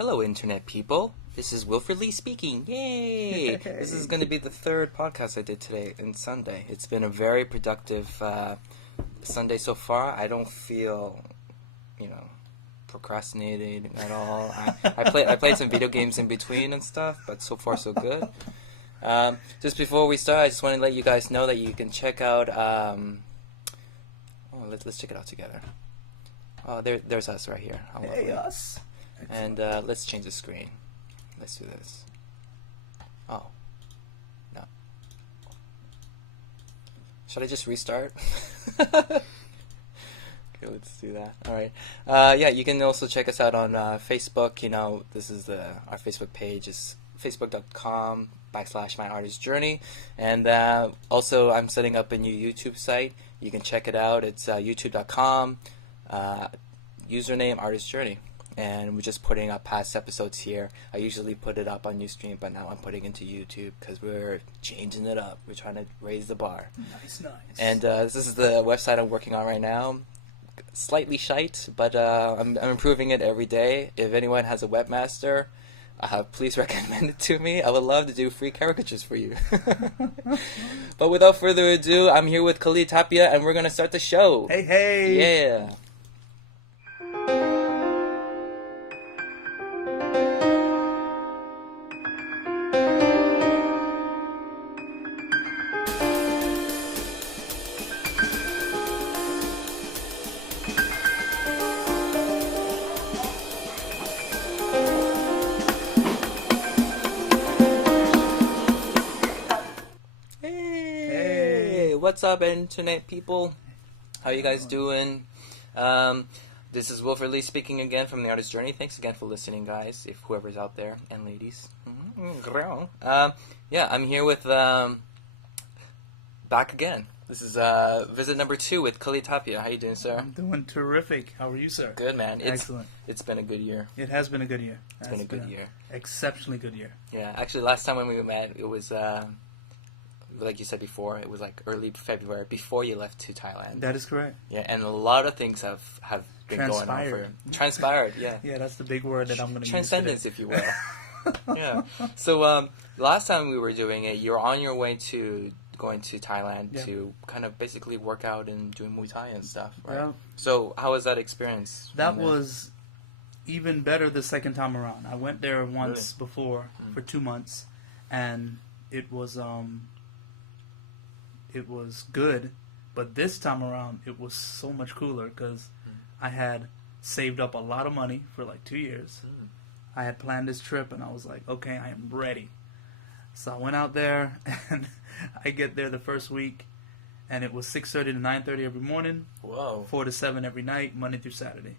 Hello, Internet people. This is Wilfred Lee speaking. Yay! This is going to be the third podcast I did today and Sunday. It's been a very productive Sunday so far. I don't feel, procrastinating at all. I played some video games in between and stuff, but so far so good. Just before we start, I just want to let you guys know that you can check out. Let's check it out together. Oh, there's us right here. Hey, us. And let's change the screen. Let's do this. Oh. No. Should I just restart? Okay, let's do that. Alright. Yeah, you can also check us out on Facebook. This is our Facebook page is facebook.com/myartistjourney. And also, I'm setting up a new YouTube site. You can check it out. It's youtube.com, username artistjourney. And we're just putting up past episodes here. I usually put it up on Ustream, but now I'm putting it into YouTube because we're changing it up. We're trying to raise the bar. Nice. And this is the website I'm working on right now. Slightly shite, but I'm improving it every day. If anyone has a webmaster, please recommend it to me. I would love to do free caricatures for you. But without further ado, I'm here with Kahlid Tapia, and we're going to start the show. Hey! Yeah. What's up, Internet people? How you guys doing? This is Wilfred Lee speaking again from The Artist Journey. Thanks again for listening, guys, if whoever's out there, and ladies. Yeah, I'm here with, back again. This is visit number 2 with Kahlid Tapia. How you doing, sir? I'm doing terrific. How are you, sir? Good, man. Excellent. It's been a good year. It has been a good year. It's been a good year. Exceptionally good year. Yeah, actually, last time when we met, it was... like you said before, it was like early February before you left to Thailand. That is correct. Yeah, and a lot of things have been going on for you. Transpired, yeah. Yeah, that's the big word that I'm going to use. Transcendence, if you will. Yeah. So last time we were doing it, you were on your way to going to Thailand to kind of basically work out and doing Muay Thai and stuff, right? Yeah. So how was that experience? That was even better the second time around. I went there once before for 2 months, and it was good, but this time around it was so much cooler because I had saved up a lot of money for like 2 years. I had planned this trip and I was like, okay, I am ready. So I went out there and I get there the first week and it was 6:30 to 9:30 every morning. Whoa. 4 to 7 every night, Monday through Saturday,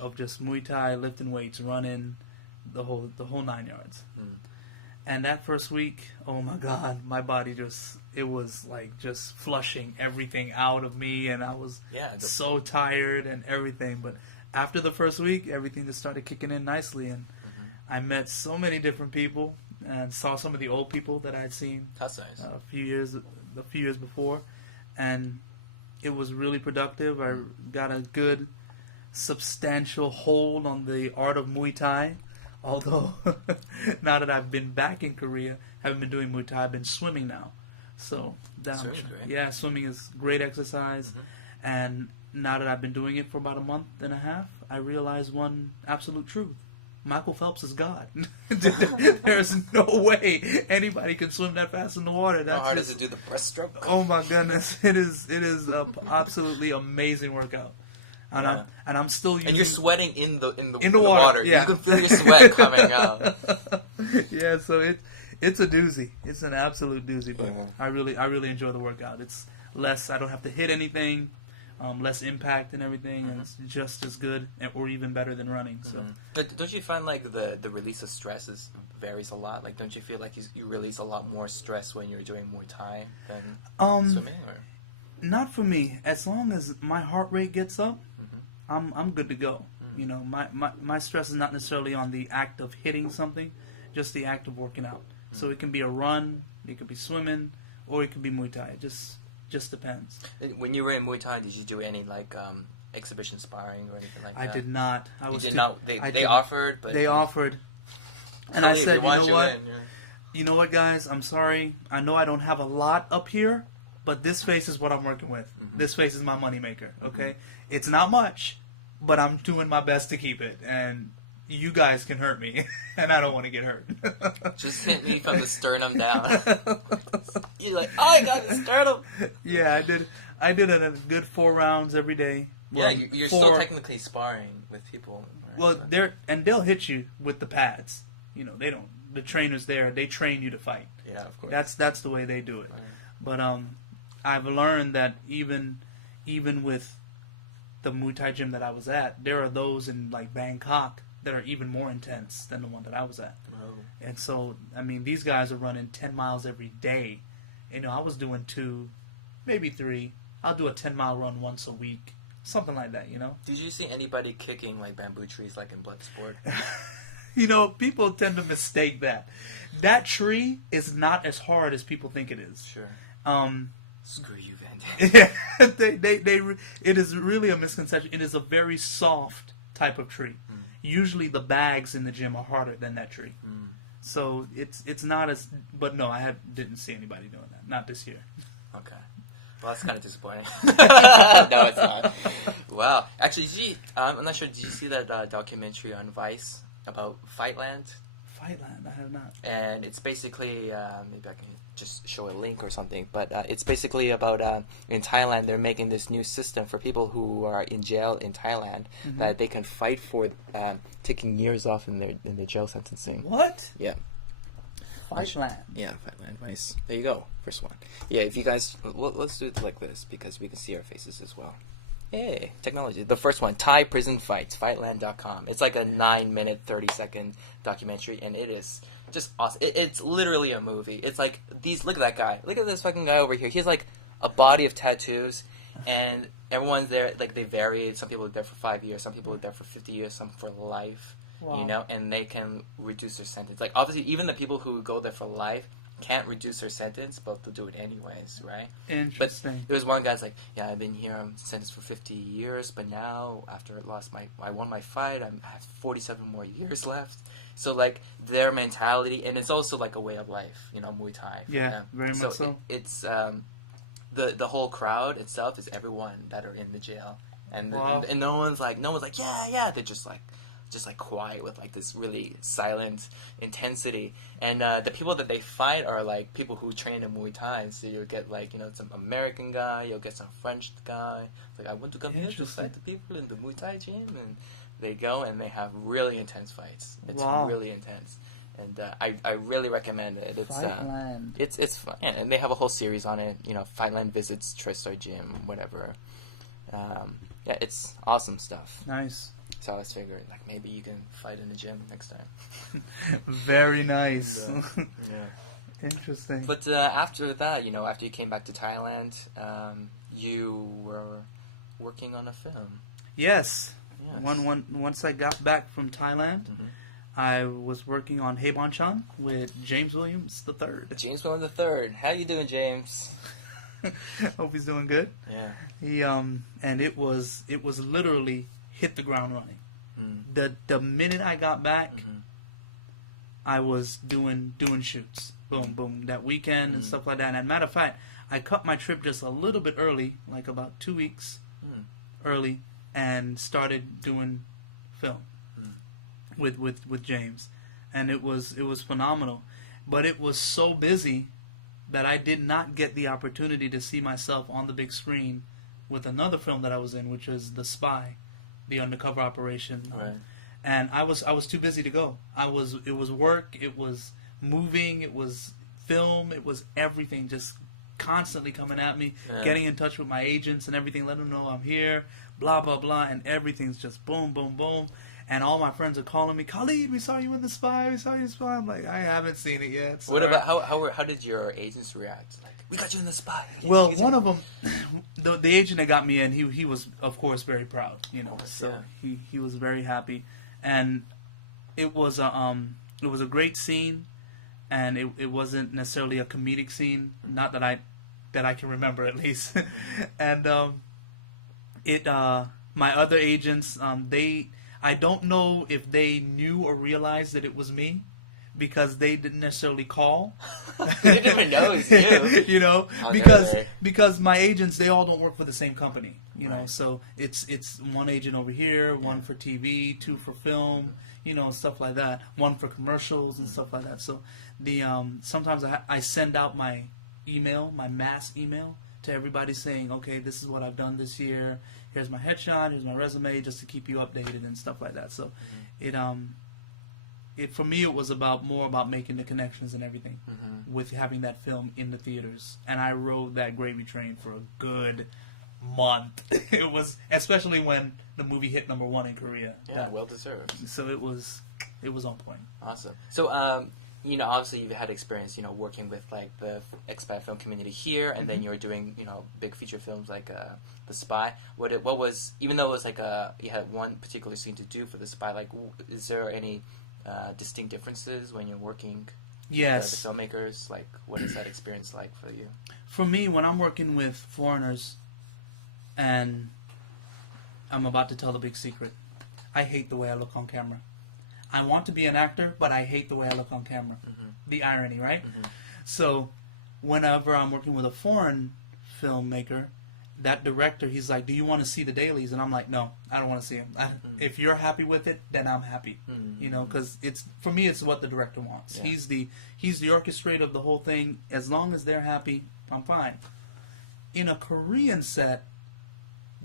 of just Muay Thai, lifting weights, running, the whole 9 yards. And that first week, oh my God, my body it was like just flushing everything out of me, and I was so tired and everything. But after the first week, everything just started kicking in nicely, and I met so many different people and saw some of the old people that I had seen. That's nice. A few years before, and it was really productive. I got a good, substantial hold on the art of Muay Thai. Although, now that I've been back in Korea, haven't been doing Muay Thai, I've been swimming now. So, swimming is great exercise. And now that I've been doing it for about a month and a half, I realized one absolute truth. Michael Phelps is God. There's no way anybody can swim that fast in the water. How hard is it to do the breaststroke? Oh my goodness. It is an absolutely amazing workout. And I'm still using... And you're sweating in the water. Yeah. You can feel your sweat coming out. Yeah, so it's a doozy. It's an absolute doozy, but I really enjoy the workout. It's less, I don't have to hit anything, less impact and everything, and it's just as good or even better than running. So, But don't you find like the release of stress varies a lot? Like, don't you feel like you release a lot more stress when you're doing Muay Thai than swimming? Or? Not for me. As long as my heart rate gets up, I'm good to go. My stress is not necessarily on the act of hitting something, just the act of working out. So it can be a run, it could be swimming, or it could be Muay Thai. It just depends. When you were in Muay Thai, did you do any like exhibition sparring or anything like I that? did not. You did not. They offered, but they offered, and I said, you know what? Yeah. You know what, guys? I'm sorry. I know I don't have a lot up here, but this face is what I'm working with. Mm-hmm. This face is my moneymaker. Okay, it's not much, but I'm doing my best to keep it. And you guys can hurt me, and I don't want to get hurt. Just hit me from the sternum down. You're like, oh, I got the sternum. Yeah, I did a good 4 rounds every day. Yeah, Well, you're 4, still technically sparring with people. Right? Well, they'll hit you with the pads. You know, they don't. The trainers there, they train you to fight. Yeah, of course. That's the way they do it. Right. But I've learned that even with the Muay Thai gym that I was at, there are those in like Bangkok that are even more intense than the one that I was at. Oh. And so, I mean, these guys are running 10 miles every day. You know, I was doing 2, maybe 3. I'll do a 10-mile run once a week, something like that. You know. Did you see anybody kicking like bamboo trees like in Bloodsport? You know, people tend to mistake that. That tree is not as hard as people think it is. Sure. Screw you, Van Damme. Yeah, it is really a misconception. It is a very soft type of tree. Mm. Usually the bags in the gym are harder than that tree. Mm. So it's not as... But no, didn't see anybody doing that. Not this year. Okay. Well, that's kind of disappointing. No, it's not. Wow. Actually, I'm not sure, did you see that documentary on Vice about Fightland? Fightland, I have not. And it's basically, maybe I can just show a link or something, but it's basically about, in Thailand, they're making this new system for people who are in jail in Thailand, Mm-hmm. that they can fight for taking years off in their jail sentencing. What? Yeah. Fightland. Yeah, Fightland Vice. There you go, first one. Yeah, if you guys, let's do it like this, because we can see our faces as well. Hey, technology. The first one, Thai Prison Fights, Fightland.com. It's like a 9-minute, 30-second documentary, and it is just awesome. It's literally a movie. It's like look at that guy. Look at this fucking guy over here. He has like a body of tattoos, and everyone's there, like they vary. Some people are there for 5 years, some people are there for 50 years, some for life. Wow. You know, and they can reduce their sentence. Like, obviously, even the people who go there for life can't reduce their sentence, but they'll do it anyways, right? Interesting. But there was one guy's like, yeah, I've been here, I'm sentenced for 50 years, but now, after I won my fight, I have 47 more years left. So, like, their mentality, and it's also, like, a way of life, you know, Muay Thai. Yeah, very much so. It's, the whole crowd itself is everyone that are in the jail. And, Wow. and no one's like, yeah, they're just like quiet with like this really silent intensity, and the people that they fight are like people who train in Muay Thai. So you'll get like, you know, some American guy, you'll get some French guy. Like, I want to come here to fight the people in the Muay Thai gym, and they go and they have really intense fights. It's Wow. really intense, and I really recommend it. It's Fightland. it's fun, and they have a whole series on it. You know, Fightland visits TriStar Gym, whatever. Yeah, it's awesome stuff. Nice. So I was figuring, like, maybe you can fight in the gym next time. Very nice. Yeah. Interesting. But after that, you know, after you came back to Thailand, you were working on a film. Yes. Yes. Once I got back from Thailand, Mhm. I was working on Hey Bon-chan with James Williams III. James Williams III. How you doing, James? Hope he's doing good. Yeah. He and it was literally hit the ground running. Mm. The minute I got back, Mhm. I was doing shoots. Boom, boom, that weekend and stuff like that. And matter of fact, I cut my trip just a little bit early, like about 2 weeks early, and started doing film with James, and it was phenomenal. But it was so busy that I did not get the opportunity to see myself on the big screen with another film that I was in, which is The Spy, the undercover operation. Right. And I was too busy to go. It was work, it was moving, it was film, it was everything just constantly coming at me, getting in touch with my agents and everything, letting them know I'm here, blah, blah, blah, and everything's just boom, boom, boom. And all my friends are calling me, Kahlid, we saw you in The Spy, we saw you in The Spy. I'm like, I haven't seen it yet. What about, how did your agents react? Like, we got you in The Spy. Well, one of them, the agent that got me in, he was, of course, very proud, you know, course, so yeah. he was very happy. And it was a great scene, and it wasn't necessarily a comedic scene, not that I can remember at least. And My other agents, I don't know if they knew or realized that it was me, because they didn't necessarily call. They didn't even know it was you. You know, Oh, because my agents, they all don't work for the same company. You know, Right. so it's one agent over here, one for TV, two for film, you know, stuff like that. One for commercials and stuff like that. So the sometimes I send out my email, my mass email, to everybody saying, okay, this is what I've done this year. Here's my headshot. Here's my resume, just to keep you updated and stuff like that. So it for me, it was more about making the connections and everything with having that film in the theaters. And I rode that gravy train for a good month. It was, especially when the movie hit #1 in Korea. Yeah, well deserved. So it was on point. Awesome. So, you know, obviously you've had experience, you know, working with like the expat film community here, and then you were doing, you know, big feature films like The Spy. What was, even though it was like you had one particular scene to do for The Spy, like, is there any distinct differences when you're working Yes. with the filmmakers? Like, what is that experience like for you? For me, when I'm working with foreigners, and I'm about to tell the big secret, I hate the way I look on camera. I want to be an actor, but I hate the way I look on camera. The irony, right? So, whenever I'm working with a foreign filmmaker, that director, he's like, do you want to see the dailies? And I'm like, no, I don't want to see them. If you're happy with it, then I'm happy. You know, because for me, it's what the director wants. Yeah. He's the orchestrator of the whole thing. As long as they're happy, I'm fine. In a Korean set,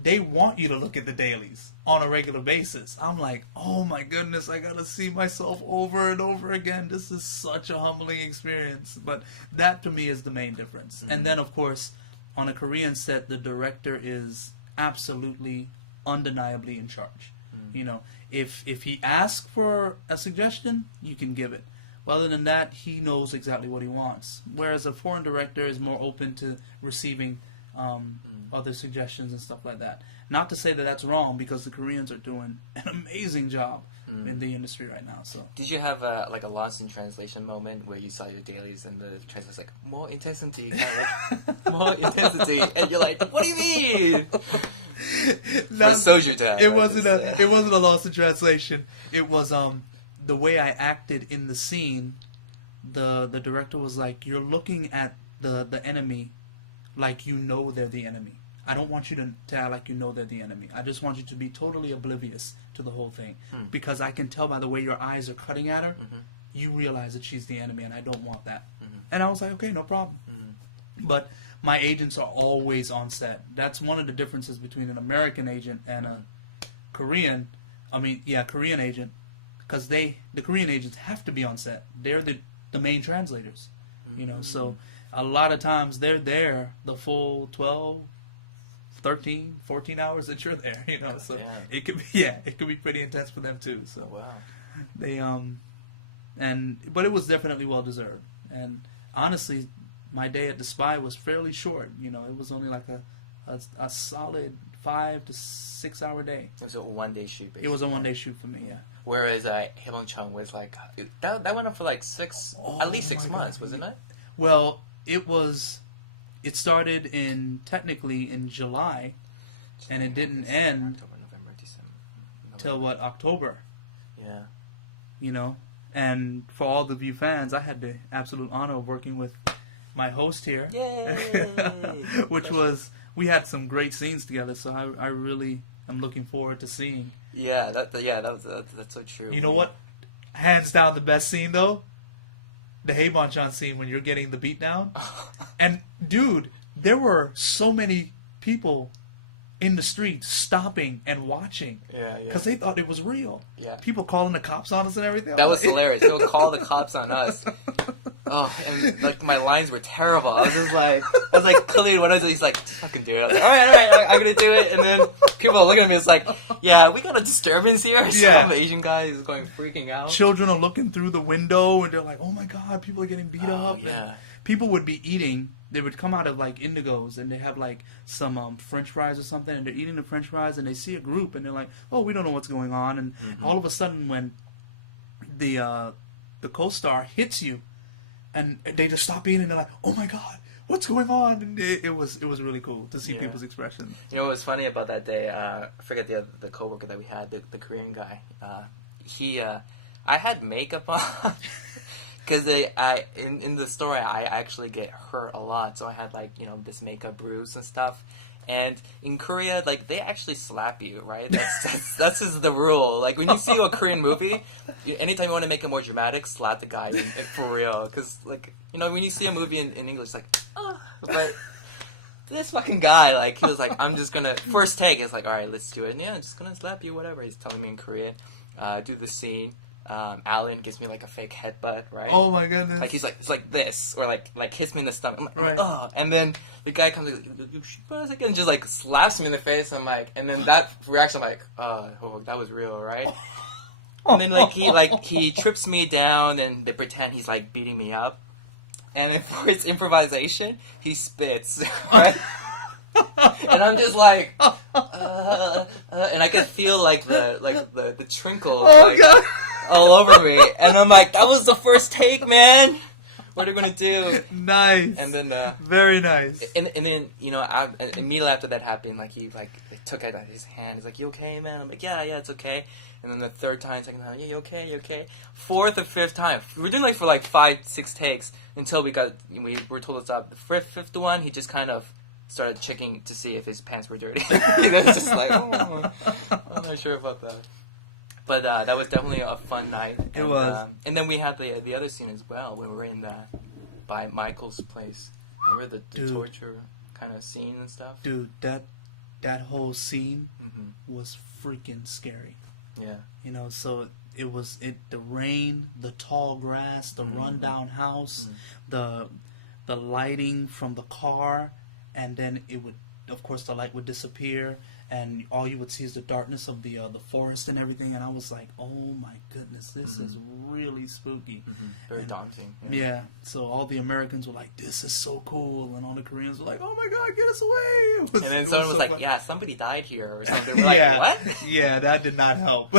they want you to look at the dailies on a regular basis. I'm like, oh my goodness, I gotta see myself over and over again. This is such a humbling experience. But that to me is the main difference. And then, of course, on a Korean set, the director is absolutely, undeniably in charge. You know, if he asks for a suggestion, you can give it. Well, other than that, he knows exactly what he wants. Whereas a foreign director is more open to receiving other suggestions and stuff like that. Not to say that that's wrong, because the Koreans are doing an amazing job in the industry right now. So, did you have like a lost in translation moment where you saw your dailies and the translator's like, more intensity, kind of like, more intensity, and you're like, what do you mean? It wasn't a loss in translation. It was the way I acted in the scene. The director was like, you're looking at the enemy like you know they're the enemy. I don't want you to act like you know they're the enemy. I just want you to be totally oblivious to the whole thing. Because I can tell by the way your eyes are cutting at her, you realize that she's the enemy, and I don't want that. And I was like, okay, no problem. But my agents are always on set. That's one of the differences between an American agent and a Korean agent. Because the Korean agents have to be on set. They're the main translators. You know, so a lot of times they're there the full 12, 13, 14 hours that you're there, you know. So it could be pretty intense for them too. So they but it was definitely well deserved. And honestly, my day at The Spy was fairly short. You know, it was only like a solid 5 to 6 hour day. It was a one-day shoot, basically. It was a one-day shoot for me, yeah. Whereas Hyeong Chung was like, that went on for like at least 6 months, wasn't it? Well, it started technically in July, and it didn't end October, November, December. till October. Yeah. You know, and for all the View fans, I had the absolute honor of working with my host here. Yay! We had some great scenes together, so I really am looking forward to seeing. Yeah, that's so true. You know what? Hands down the best scene though? The Haebanchan scene when you're getting the beat down. And dude, there were so many people in the streets stopping and watching. Yeah. Because they thought it was real. Yeah. People calling the cops on us and everything. That was hilarious. They would call the cops on us. Oh, and like my lines were terrible. I was like, Kahlid, what is it? He's like, just fucking do it. I was like, all right, I'm gonna do it. And then people are looking at me. It's like, yeah, we got a disturbance here. Yeah. Some Asian guy is going freaking out. Children are looking through the window and they're like, oh my god, people are getting beat up. Yeah. And people would be eating. They would come out of like Indigos and they have like some French fries or something, and they're eating the French fries and they see a group and they're like, oh, we don't know what's going on. And all of a sudden, when the co-star hits you, and they just stop eating and they're like, oh my god, what's going on? And it was really cool to see people's expressions. You know what was funny about that day? I forget the coworker that we had, the Korean guy. I had makeup on because in the story I actually get hurt a lot, so I had like this makeup bruise and stuff. And in Korea, like, they actually slap you, right? That's just the rule. Like, when you see a Korean movie, anytime you want to make it more dramatic, slap the guy for real. Because, like, when you see a movie in English, it's like, oh. But this fucking guy, like, he was like, I'm just gonna, first take, it's like, all right, let's do it. And yeah, I'm just gonna slap you, whatever. He's telling me in Korean, do the scene. Alan gives me like a fake headbutt, right? Oh my goodness! Like it's like this, or like hits me in the stomach. I'm like, right. Oh, and then the guy comes and just like slaps me in the face. I'm like, and then that reaction, I'm like, oh, that was real, right? And then he trips me down, and they pretend he's like beating me up, and then for his improvisation, he spits, right? And I'm just like, and I could feel like the trinkle. Oh God. All over me, and I'm like, that was the first take, man. What are we gonna do? Nice. And then very nice. And then immediately after that happened, like he took it out of his hand. He's like, "You okay, man?" I'm like, "Yeah, it's okay." And then the third time, second time, "Yeah, you okay?" Fourth or fifth time, we're doing for 5-6 takes until we were told to stop. The fifth one, he just kind of started checking to see if his pants were dirty. And it's just like, I'm not sure about that. But that was definitely a fun night. It was. And then we had the other scene as well when we were in by Michael's place. Remember the torture kind of scene and stuff? Dude, that whole scene was freaking scary. Yeah. So it was the rain, the tall grass, the rundown house, the lighting from the car, and then it would, of course, the light would disappear. And all you would see is the darkness of the forest and everything. And I was like, oh my goodness, this is really spooky. Very daunting. Yeah. So all the Americans were like, this is so cool. And all the Koreans were like, oh my God, get us away. And then someone was like, fun. Yeah, somebody died here or something. We're like, what? Yeah, that did not help.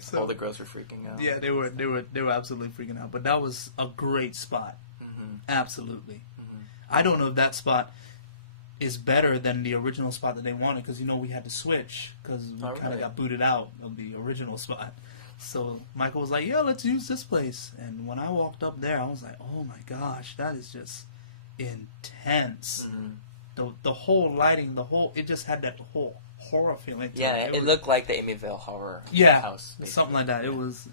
So, all the girls were freaking out. Yeah, they were absolutely freaking out. But that was a great spot. Absolutely. I don't know if that spot is better than the original spot that they wanted, because we had to switch because we kind of got booted out of the original spot. So Michael was like, yeah, let's use this place. And when I walked up there, I was like, oh my gosh, that is just intense. The whole lighting, it just had that whole horror feeling to it. It looked like the Amityville Horror house. Basically. Something like that. It was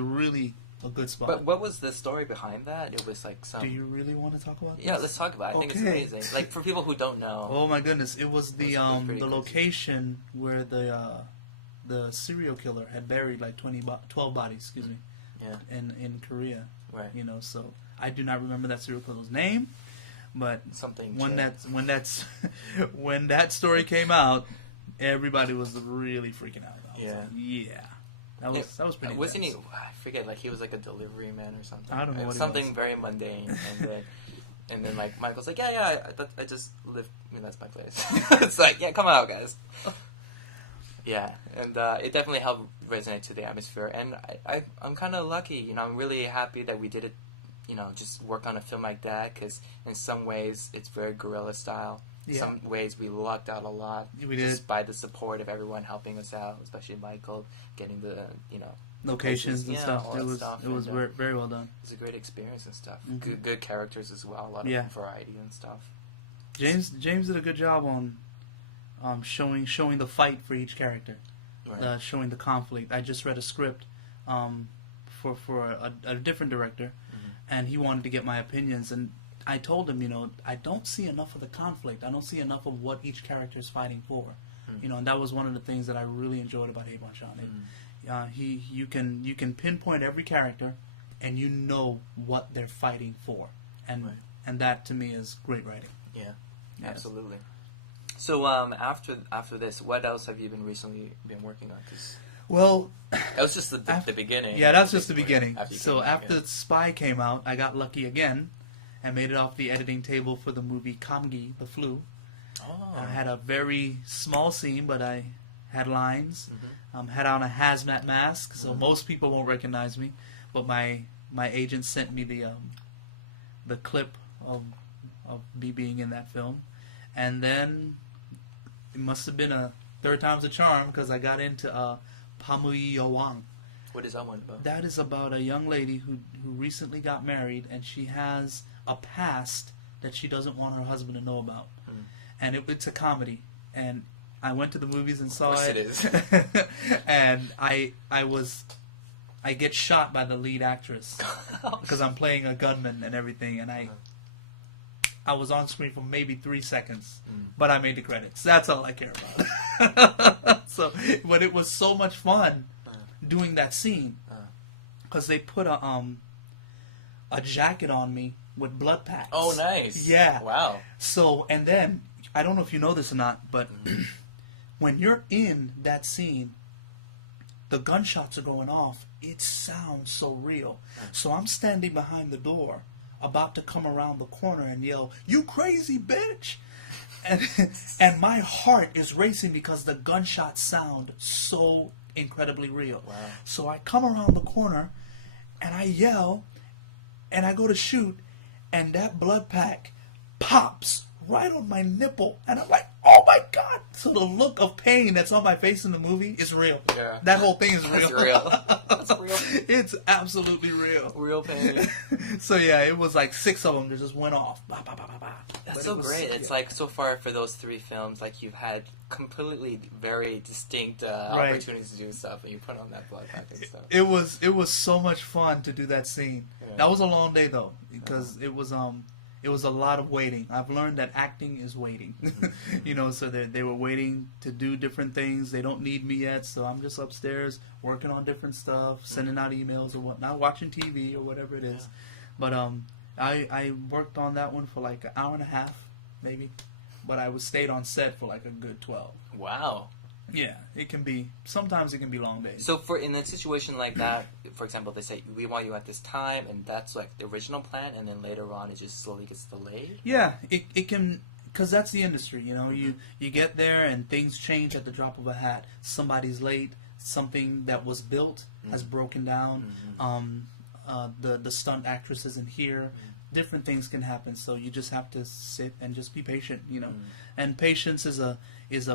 really a good spot. But what was the story behind that? It was like some... Do you really want to talk about this? Yeah, let's talk about it. I think it's amazing. Like, for people who don't know... Oh my goodness. It was the location where the serial killer had buried like 12 bodies, excuse me. Yeah. In Korea. Right. So I do not remember that serial killer's name, but when that story came out, everybody was really freaking out. I was like, yeah. That was pretty. Wasn't he? I forget. Like he was like a delivery man or something. I don't know. It was something very mundane, and then like Michael's like, yeah. I just live. That's my place. It's like, yeah, come out, guys. Yeah, and it definitely helped resonate to the atmosphere, and I'm kind of lucky. I'm really happy that we did it. Just work on a film like that, because in some ways it's very guerrilla style. Yeah. Some ways we lucked out a lot. We did. Just by the support of everyone helping us out, especially Michael, getting the, locations places, and stuff. It was very, very well done. It was a great experience and stuff. Good characters as well. A lot of variety and stuff. James did a good job on showing the fight for each character. Right. Showing the conflict. I just read a script for a different director, and he wanted to get my opinions, and I told him, I don't see enough of the conflict. I don't see enough of what each character is fighting for. And that was one of the things that I really enjoyed about Hey Chan. You can pinpoint every character, and you know what they're fighting for, and that to me is great writing. Yeah, yes. Absolutely. So after this, what else have you recently been working on? Well, that was just the beginning. Yeah, that's just the beginning. After Spy came out, I got lucky again. I made it off the editing table for the movie Kamgi, The Flu. Oh. I had a very small scene, but I had lines. Had on a hazmat mask, so most people won't recognize me. But my agent sent me the clip of me being in that film. And then it must have been a third time's a charm because I got into Pamui Yawang. What is that one about? That is about a young lady who recently got married, and she has a past that she doesn't want her husband to know about. And it's a comedy. And I went to the movies and saw it. Of course it is. And I get shot by the lead actress because I'm playing a gunman and everything, and I was on screen for maybe 3 seconds, but I made the credits. That's all I care about. So, but it was so much fun doing that scene because they put a jacket on me with blood packs. Oh, nice. Yeah. Wow. So, and then I don't know if you know this or not, but when you're in that scene, the gunshots are going off. It sounds so real. So I'm standing behind the door, about to come around the corner and yell, "You crazy bitch!" And my heart is racing because the gunshots sound so incredibly real. Wow. So I come around the corner, and I yell, and I go to shoot, and that blood pack pops right on my nipple, and I'm like, "Oh my god!" So the look of pain that's on my face in the movie is real. Yeah. That whole thing is real. It's real. That's real. It's absolutely real. Real pain. So yeah, it was like 6 of them that just went off. Bah, bah, bah, bah, bah. That's so great. It's like so far for those 3 films, like you've had completely very distinct opportunities to do stuff, and you put on that blood pack and stuff. It was so much fun to do that scene. Yeah. That was a long day though, because it was a lot of waiting. I've learned that acting is waiting. You know, so they were waiting to do different things. They don't need me yet, so I'm just upstairs working on different stuff, sending out emails or whatnot, watching TV or whatever it is. But I worked on that one for like an hour and a half, maybe. But I stayed on set for like a good 12. Wow. Yeah, sometimes it can be long days. So in a situation like that, for example, they say, "We want you at this time," and that's like the original plan, and then later on it just slowly gets delayed? Yeah, it can, because that's the industry, you know. You get there and things change at the drop of a hat. Somebody's late, something that was built has broken down, the stunt actress isn't here. Different things can happen, so you just have to sit and just be patient, you know. And patience is a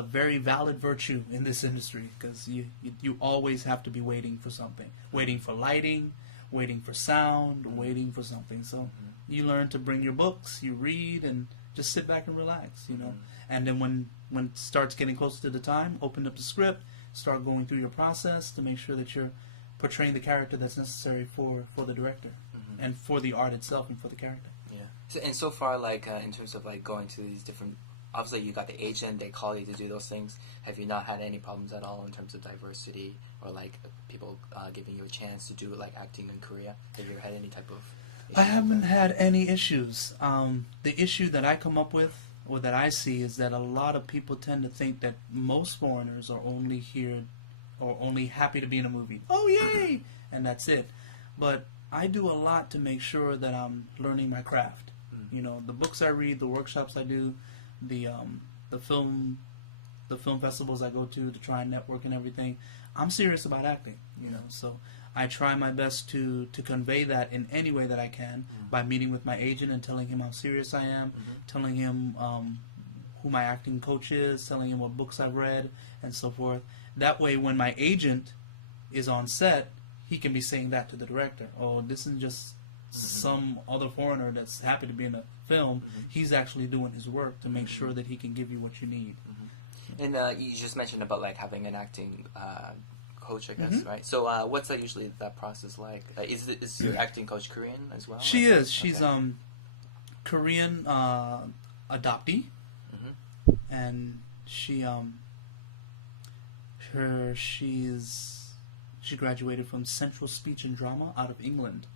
very valid virtue in this industry, because you always have to be waiting for something, waiting for lighting, waiting for sound, waiting for something. So you learn to bring your books, you read, and just sit back and relax, you know. And then when it starts getting closer to the time, open up the script, start going through your process to make sure that you're portraying the character that's necessary for the director. And for the art itself and for the character. Yeah. So far, like in terms of like going to these different, obviously you got the agent, they call you to do those things. Have you not had any problems at all in terms of diversity or like people giving you a chance to do like acting in Korea? Have you ever had any type of issue? I haven't had any issues. The issue that I come up with, or that I see, is that a lot of people tend to think that most foreigners are only here or only happy to be in a movie. Oh yay! And that's it. But I do a lot to make sure that I'm learning my craft. You know, the books I read, the workshops I do, the film festivals I go to try and network and everything. I'm serious about acting, you know. So I try my best to convey that in any way that I can by meeting with my agent and telling him how serious I am, telling him who my acting coach is, telling him what books I've read, and so forth. That way, when my agent is on set, he can be saying that to the director. Oh, this isn't just some other foreigner that's happy to be in a film. He's actually doing his work to make sure that he can give you what you need. And you just mentioned about like having an acting coach, I guess, right? So what's that usually that process like? Is your acting coach Korean as well? She is. She's Korean adoptee, and she graduated from Central Speech and Drama out of England,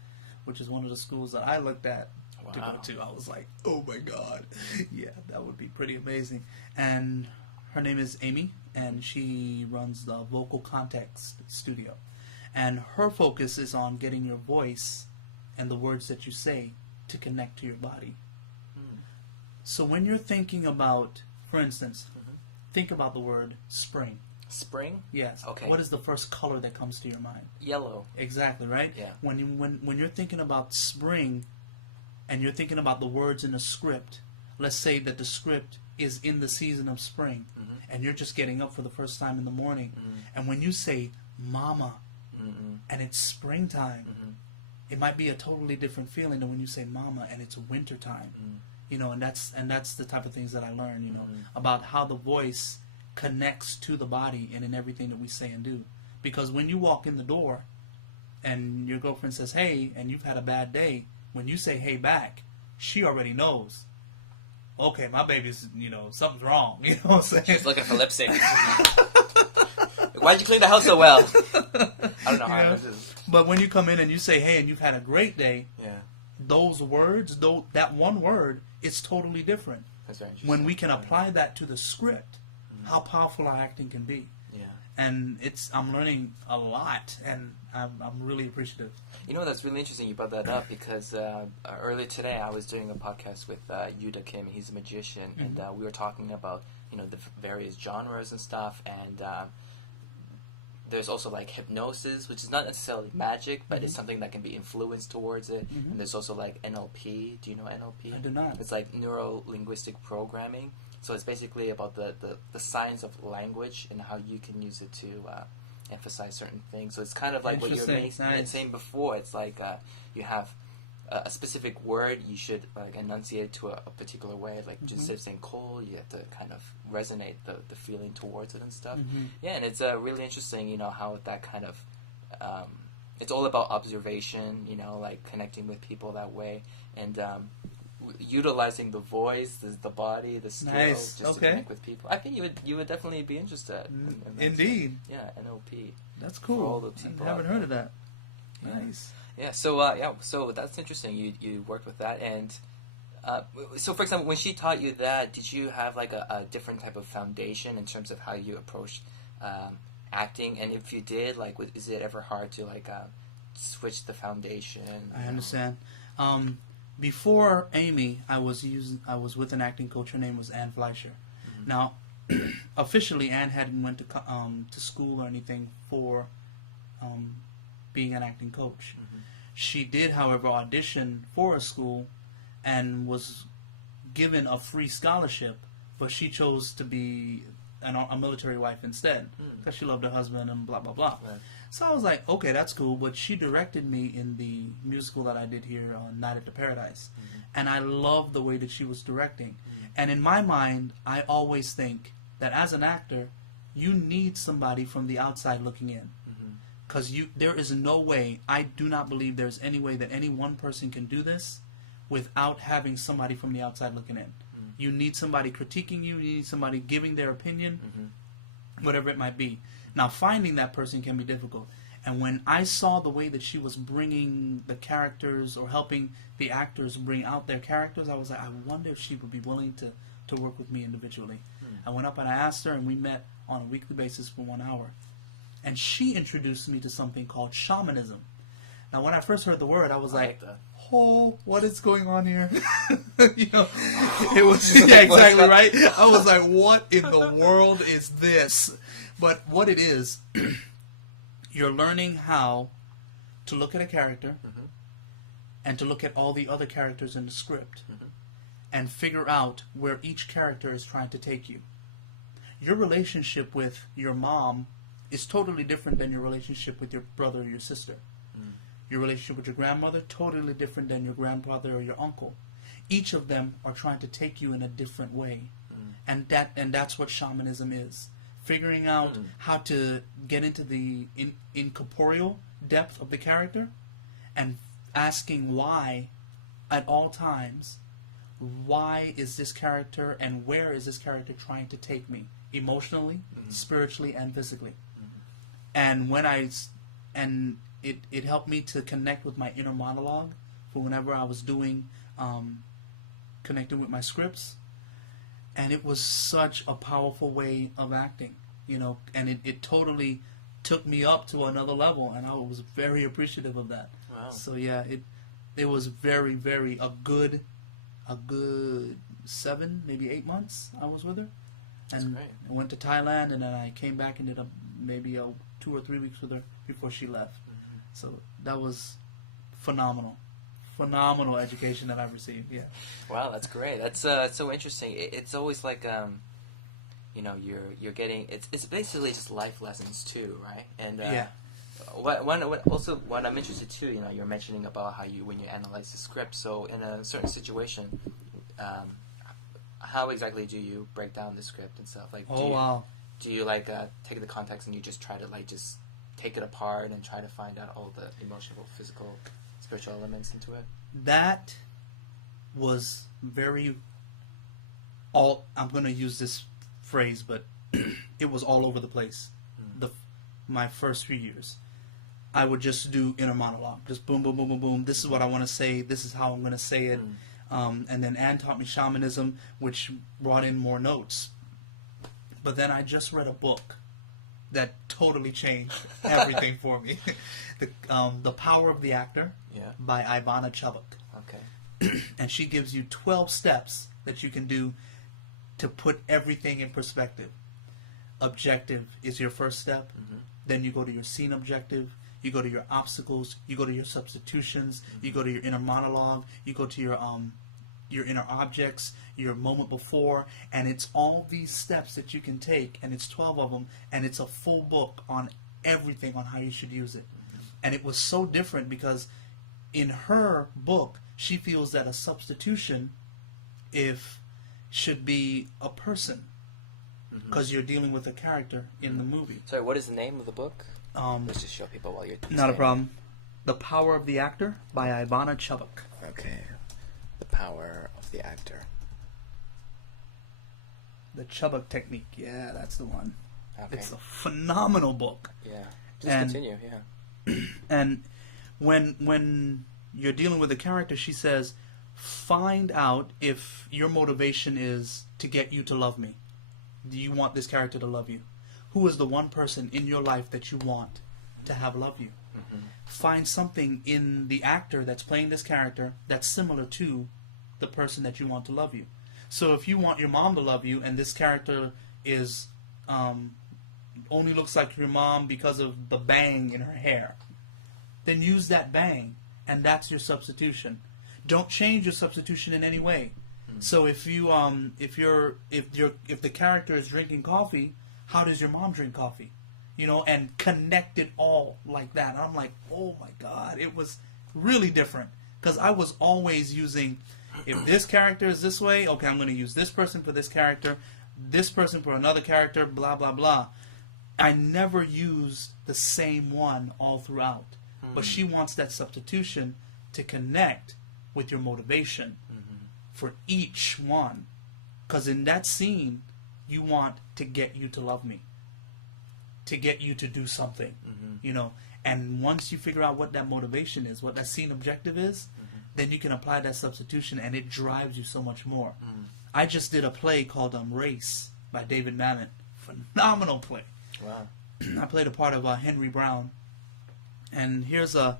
which is one of the schools that I looked at to go to. I was like, oh my god, yeah, that would be pretty amazing. And her name is Amy, and she runs the Vocal Context Studio. And her focus is on getting your voice and the words that you say to connect to your body. So when you're thinking about, for instance, think about the word spring. Spring? Yes. Okay. What is the first color that comes to your mind? Yellow. Exactly, right? Yeah. When you're thinking about spring, and you're thinking about the words in a script. Let's say that the script is in the season of spring, and you're just getting up for the first time in the morning, and when you say mama, and it's springtime, it might be a totally different feeling than when you say mama and it's wintertime. You know, and that's the type of things that I learned, you know, about how the voice connects to the body and in everything that we say and do. Because when you walk in the door and your girlfriend says hey, and you've had a bad day, when you say hey back, she already knows, okay, my baby's, you know, something's wrong. You know what I'm saying? She's looking for lip sync. Why'd you clean the house so well? I don't know how it is. But when you come in and you say hey and you've had a great day, those words, that one word, it's totally different. That's very interesting. When we can apply that to the script, how powerful our acting can be. Yeah. And I'm learning a lot, and I'm really appreciative. You know, that's really interesting you brought that up, because earlier today I was doing a podcast with Yuda Kim. He's a magician, and we were talking about, you know, the various genres and stuff, and there's also like hypnosis, which is not necessarily magic, but it's something that can be influenced towards it. And there's also like NLP. Do you know NLP? I do not. It's like neuro-linguistic programming. So it's basically about the science of language and how you can use it to emphasize certain things. So it's kind of like what you were saying before. It's like you have a specific word, you should like enunciate to a particular way. Like just instead of saying coal, you have to kind of resonate the feeling towards it and stuff. Yeah, and it's really interesting, you know, how that kind of it's all about observation, you know, like connecting with people that way, and utilizing the voice, the body, the skills, just to connect with people. I think you would definitely be interested. Indeed. Yeah, NLP. That's cool. For all the people I haven't heard of that. Nice. Yeah. So so that's interesting. You worked with that, and so for example, when she taught you that, did you have like a different type of foundation in terms of how you approached acting? And if you did, like, is it ever hard to like switch the foundation? I understand. Before Amy, I was with an acting coach. Her name was Ann Fleischer. Now, officially, Ann hadn't went to school or anything for being an acting coach. She did, however, audition for a school and was given a free scholarship, but she chose to be a military wife instead because she loved her husband and blah blah blah. Right. So I was like, okay, that's cool. But she directed me in the musical that I did here on Night at the Paradise, and I loved the way that she was directing. And in my mind, I always think that as an actor, you need somebody from the outside looking in. Because there is no way, I do not believe there's any way that any one person can do this without having somebody from the outside looking in. You need somebody critiquing you need somebody giving their opinion, whatever it might be. Now, finding that person can be difficult. And when I saw the way that she was bringing the characters or helping the actors bring out their characters, I was like, I wonder if she would be willing to work with me individually. I went up and I asked her, and we met on a weekly basis for 1 hour. And she introduced me to something called shamanism. Now, when I first heard the word, I was like, oh, what is going on here? You know, it was, yeah, exactly, right? I was like, what in the world is this? But what it is, you're learning how to look at a character and to look at all the other characters in the script and figure out where each character is trying to take you. Your relationship with your mom is totally different than your relationship with your brother or your sister. Your relationship with your grandmother, totally different than your grandfather or your uncle. Each of them are trying to take you in a different way. And that's what shamanism is. Figuring out how to get into the incorporeal depth of the character and asking why at all times, why is this character and where is this character trying to take me emotionally, spiritually, and physically. And it helped me to connect with my inner monologue for whenever I was doing connecting with my scripts. And it was such a powerful way of acting, you know, and it totally took me up to another level, and I was very appreciative of that. Wow. So yeah, it was very, very a good 7, maybe 8 months I was with her. That's and great. I went to Thailand, and then I came back and did maybe 2 or 3 weeks with her before she left. So that was phenomenal. phenomenal education that I've received. Yeah. Wow, that's great. That's so interesting. It's always like you know, you're getting it's basically just life lessons too, right? And Yeah. What I'm interested too, you know, you're mentioning about how when you analyze the script. So in a certain situation, how exactly do you break down the script and stuff? Like, Wow. do you like take the context and you just try to like just take it apart and try to find out all the emotional, physical, spiritual elements into it? That was very I'm going to use this phrase, but it was all over the place. My first few years, I would just do inner monologue, just boom, boom, boom, boom, boom. This is what I want to say. This is how I'm going to say it. And then Anne taught me shamanism, which brought in more notes. But then I just read a book that totally changed everything for me. The Power of the Actor by Ivana Chubbuck. Okay. And she gives you 12 steps that you can do to put everything in perspective. Objective is your first step. Then you go to your scene objective. You go to your obstacles. You go to your substitutions. You go to your inner monologue. You go to your inner objects, your moment before, and it's all these steps that you can take, and it's 12 of them, and it's a full book on everything on how you should use it. And it was so different because in her book, she feels that a substitution should be a person, because you're dealing with a character in the movie. Sorry, what is the name of the book? Let's just show people while you're not a problem. The Power of the Actor by Ivana Chubbuck. Okay. The Power of the Actor. The Chubbuck Technique. Yeah, that's the one. Okay. It's a phenomenal book. Yeah. Just continue, yeah. And when you're dealing with a character, she says, find out if your motivation is to get you to love me. Do you want this character to love you? Who is the one person in your life that you want to have love you? Find something in the actor that's playing this character that's similar to the person that you want to love you. So if you want your mom to love you and this character is only looks like your mom because of the bang in her hair, then use that bang, and that's your substitution. Don't change your substitution in any way. So if the character is drinking coffee, how does your mom drink coffee? You know, and connect it all like that. And I'm like, oh my God, it was really different. Because I was always using, if this character is this way, okay, I'm going to use this person for this character, this person for another character, blah, blah, blah. I never used the same one all throughout. But she wants that substitution to connect with your motivation for each one. Because in that scene, you want to get you to love me, to get you to do something, you know. And once you figure out what that motivation is, what that scene objective is, then you can apply that substitution, and it drives you so much more. I just did a play called Race by David Mamet. Phenomenal play. Wow. I played a part of Henry Brown. And here's a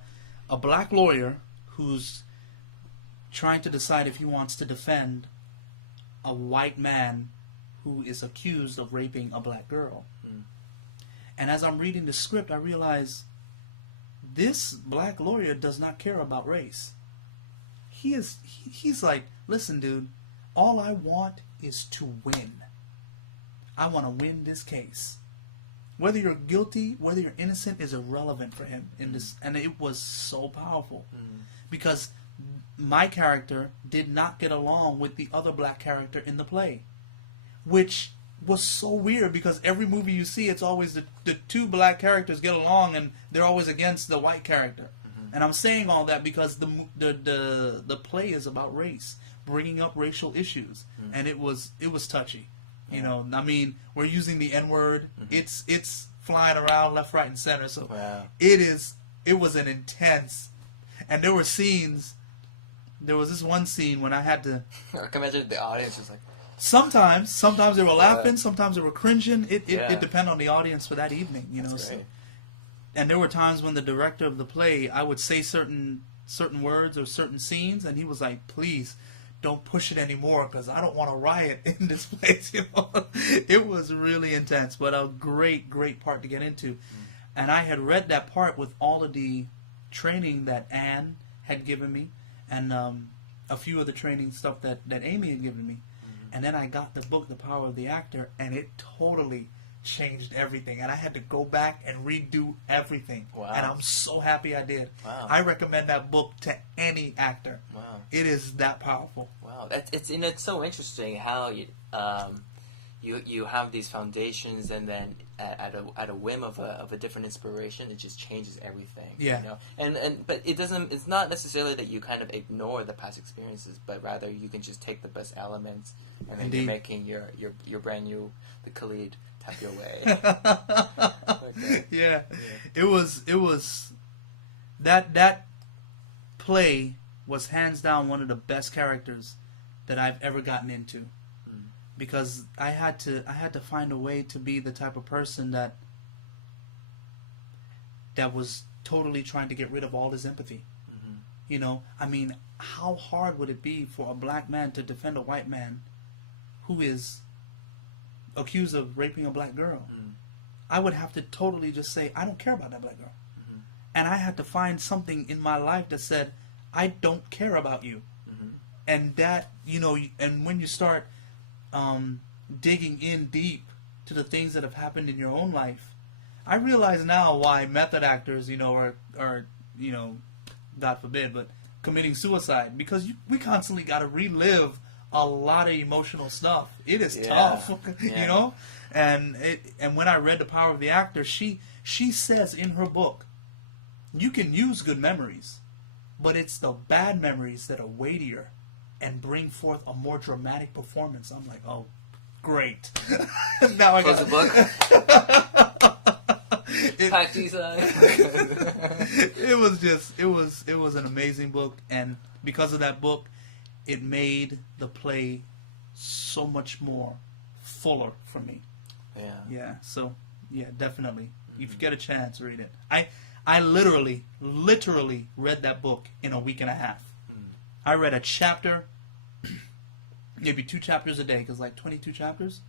black lawyer who's trying to decide if he wants to defend a white man who is accused of raping a black girl. And as I'm reading the script, I realize this black lawyer does not care about race. He's like, listen, dude, all I want is to win. I want to win this case. Whether you're guilty, whether you're innocent is irrelevant for him in this. And it was so powerful because my character did not get along with the other black character in the play, which was so weird because every movie you see, it's always the two black characters get along and they're always against the white character. And I'm saying all that because the play is about race, bringing up racial issues, and it was touchy. You know, I mean, we're using the N-word. It's flying around left, right, and center. So it was an intense, and there were scenes. There was this one scene when I had to. I can imagine the audience was like. Sometimes they were laughing. Sometimes they were cringing. It depended on the audience for that evening. You know. So, and there were times when the director of the play, I would say certain words or certain scenes, and he was like, "Please, don't push it anymore because I don't want to riot in this place." You know, it was really intense, but a great part to get into. And I had read that part with all of the training that Anne had given me, and a few of the training stuff that Amy had given me. And then I got the book, The Power of the Actor, and it totally changed everything. And I had to go back and redo everything. Wow. And I'm so happy I did. Wow. I recommend that book to any actor. Wow. It is that powerful. Wow. It's so interesting how you have these foundations, and then at a whim of a different inspiration, it just changes everything. Yeah. You know? But it's not necessarily that you kind of ignore the past experiences, but rather you can just take the best elements, and then Indeed. you're making your brand new, the Kahlid Tapia way. Okay. Yeah. It was that play was hands down one of the best characters that I've ever gotten into. Because I had to find a way to be the type of person that was totally trying to get rid of all his empathy. Mm-hmm. You know, I mean, how hard would it be for a black man to defend a white man who is accused of raping a black girl? Mm-hmm. I would have to totally just say, I don't care about that black girl. Mm-hmm. And I had to find something in my life that said, I don't care about you. Mm-hmm. And that, you know, and when you start digging in deep to the things that have happened in your own life, I realize now why method actors, you know, are you know, God forbid, but committing suicide, because we constantly got to relive a lot of emotional stuff. It is tough, you know. And when I read The Power of the Actor, she says in her book, you can use good memories, but it's the bad memories that are weightier and bring forth a more dramatic performance. I'm like, oh, great. Now I got the book. It was an amazing book, and because of that book, it made the play so much more fuller for me. Yeah. Yeah. So yeah, definitely. Mm-hmm. If you get a chance, read it. I literally read that book in a week and a half. I read a chapter, maybe 2 chapters a day, because like 22 chapters.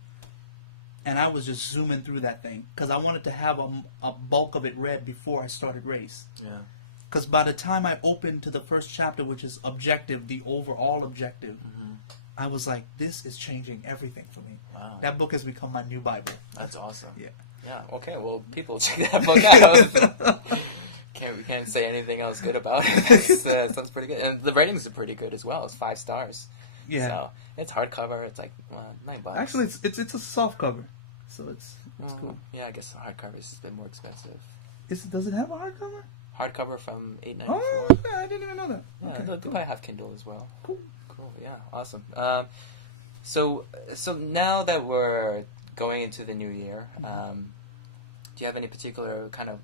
And I was just zooming through that thing, because I wanted to have a bulk of it read before I started race. Yeah. Because by the time I opened to the first chapter, which is objective, the overall objective, I was like, this is changing everything for me. Wow. That book has become my new Bible. That's awesome. Yeah. Yeah. Okay. Well, people check that book out. We can't say anything else good about it. It sounds pretty good, and the ratings are pretty good as well. It's 5 stars. Yeah. So it's hardcover. It's like $9. Actually, it's a soft cover, so it's cool. Yeah, I guess hardcover is a bit more expensive. Does it have a hardcover? Hardcover from $8.94. Oh, okay. I didn't even know that. Yeah, Okay, they cool. probably have Kindle as well. Cool. Yeah, awesome. So now that we're going into the new year, do you have any particular kind of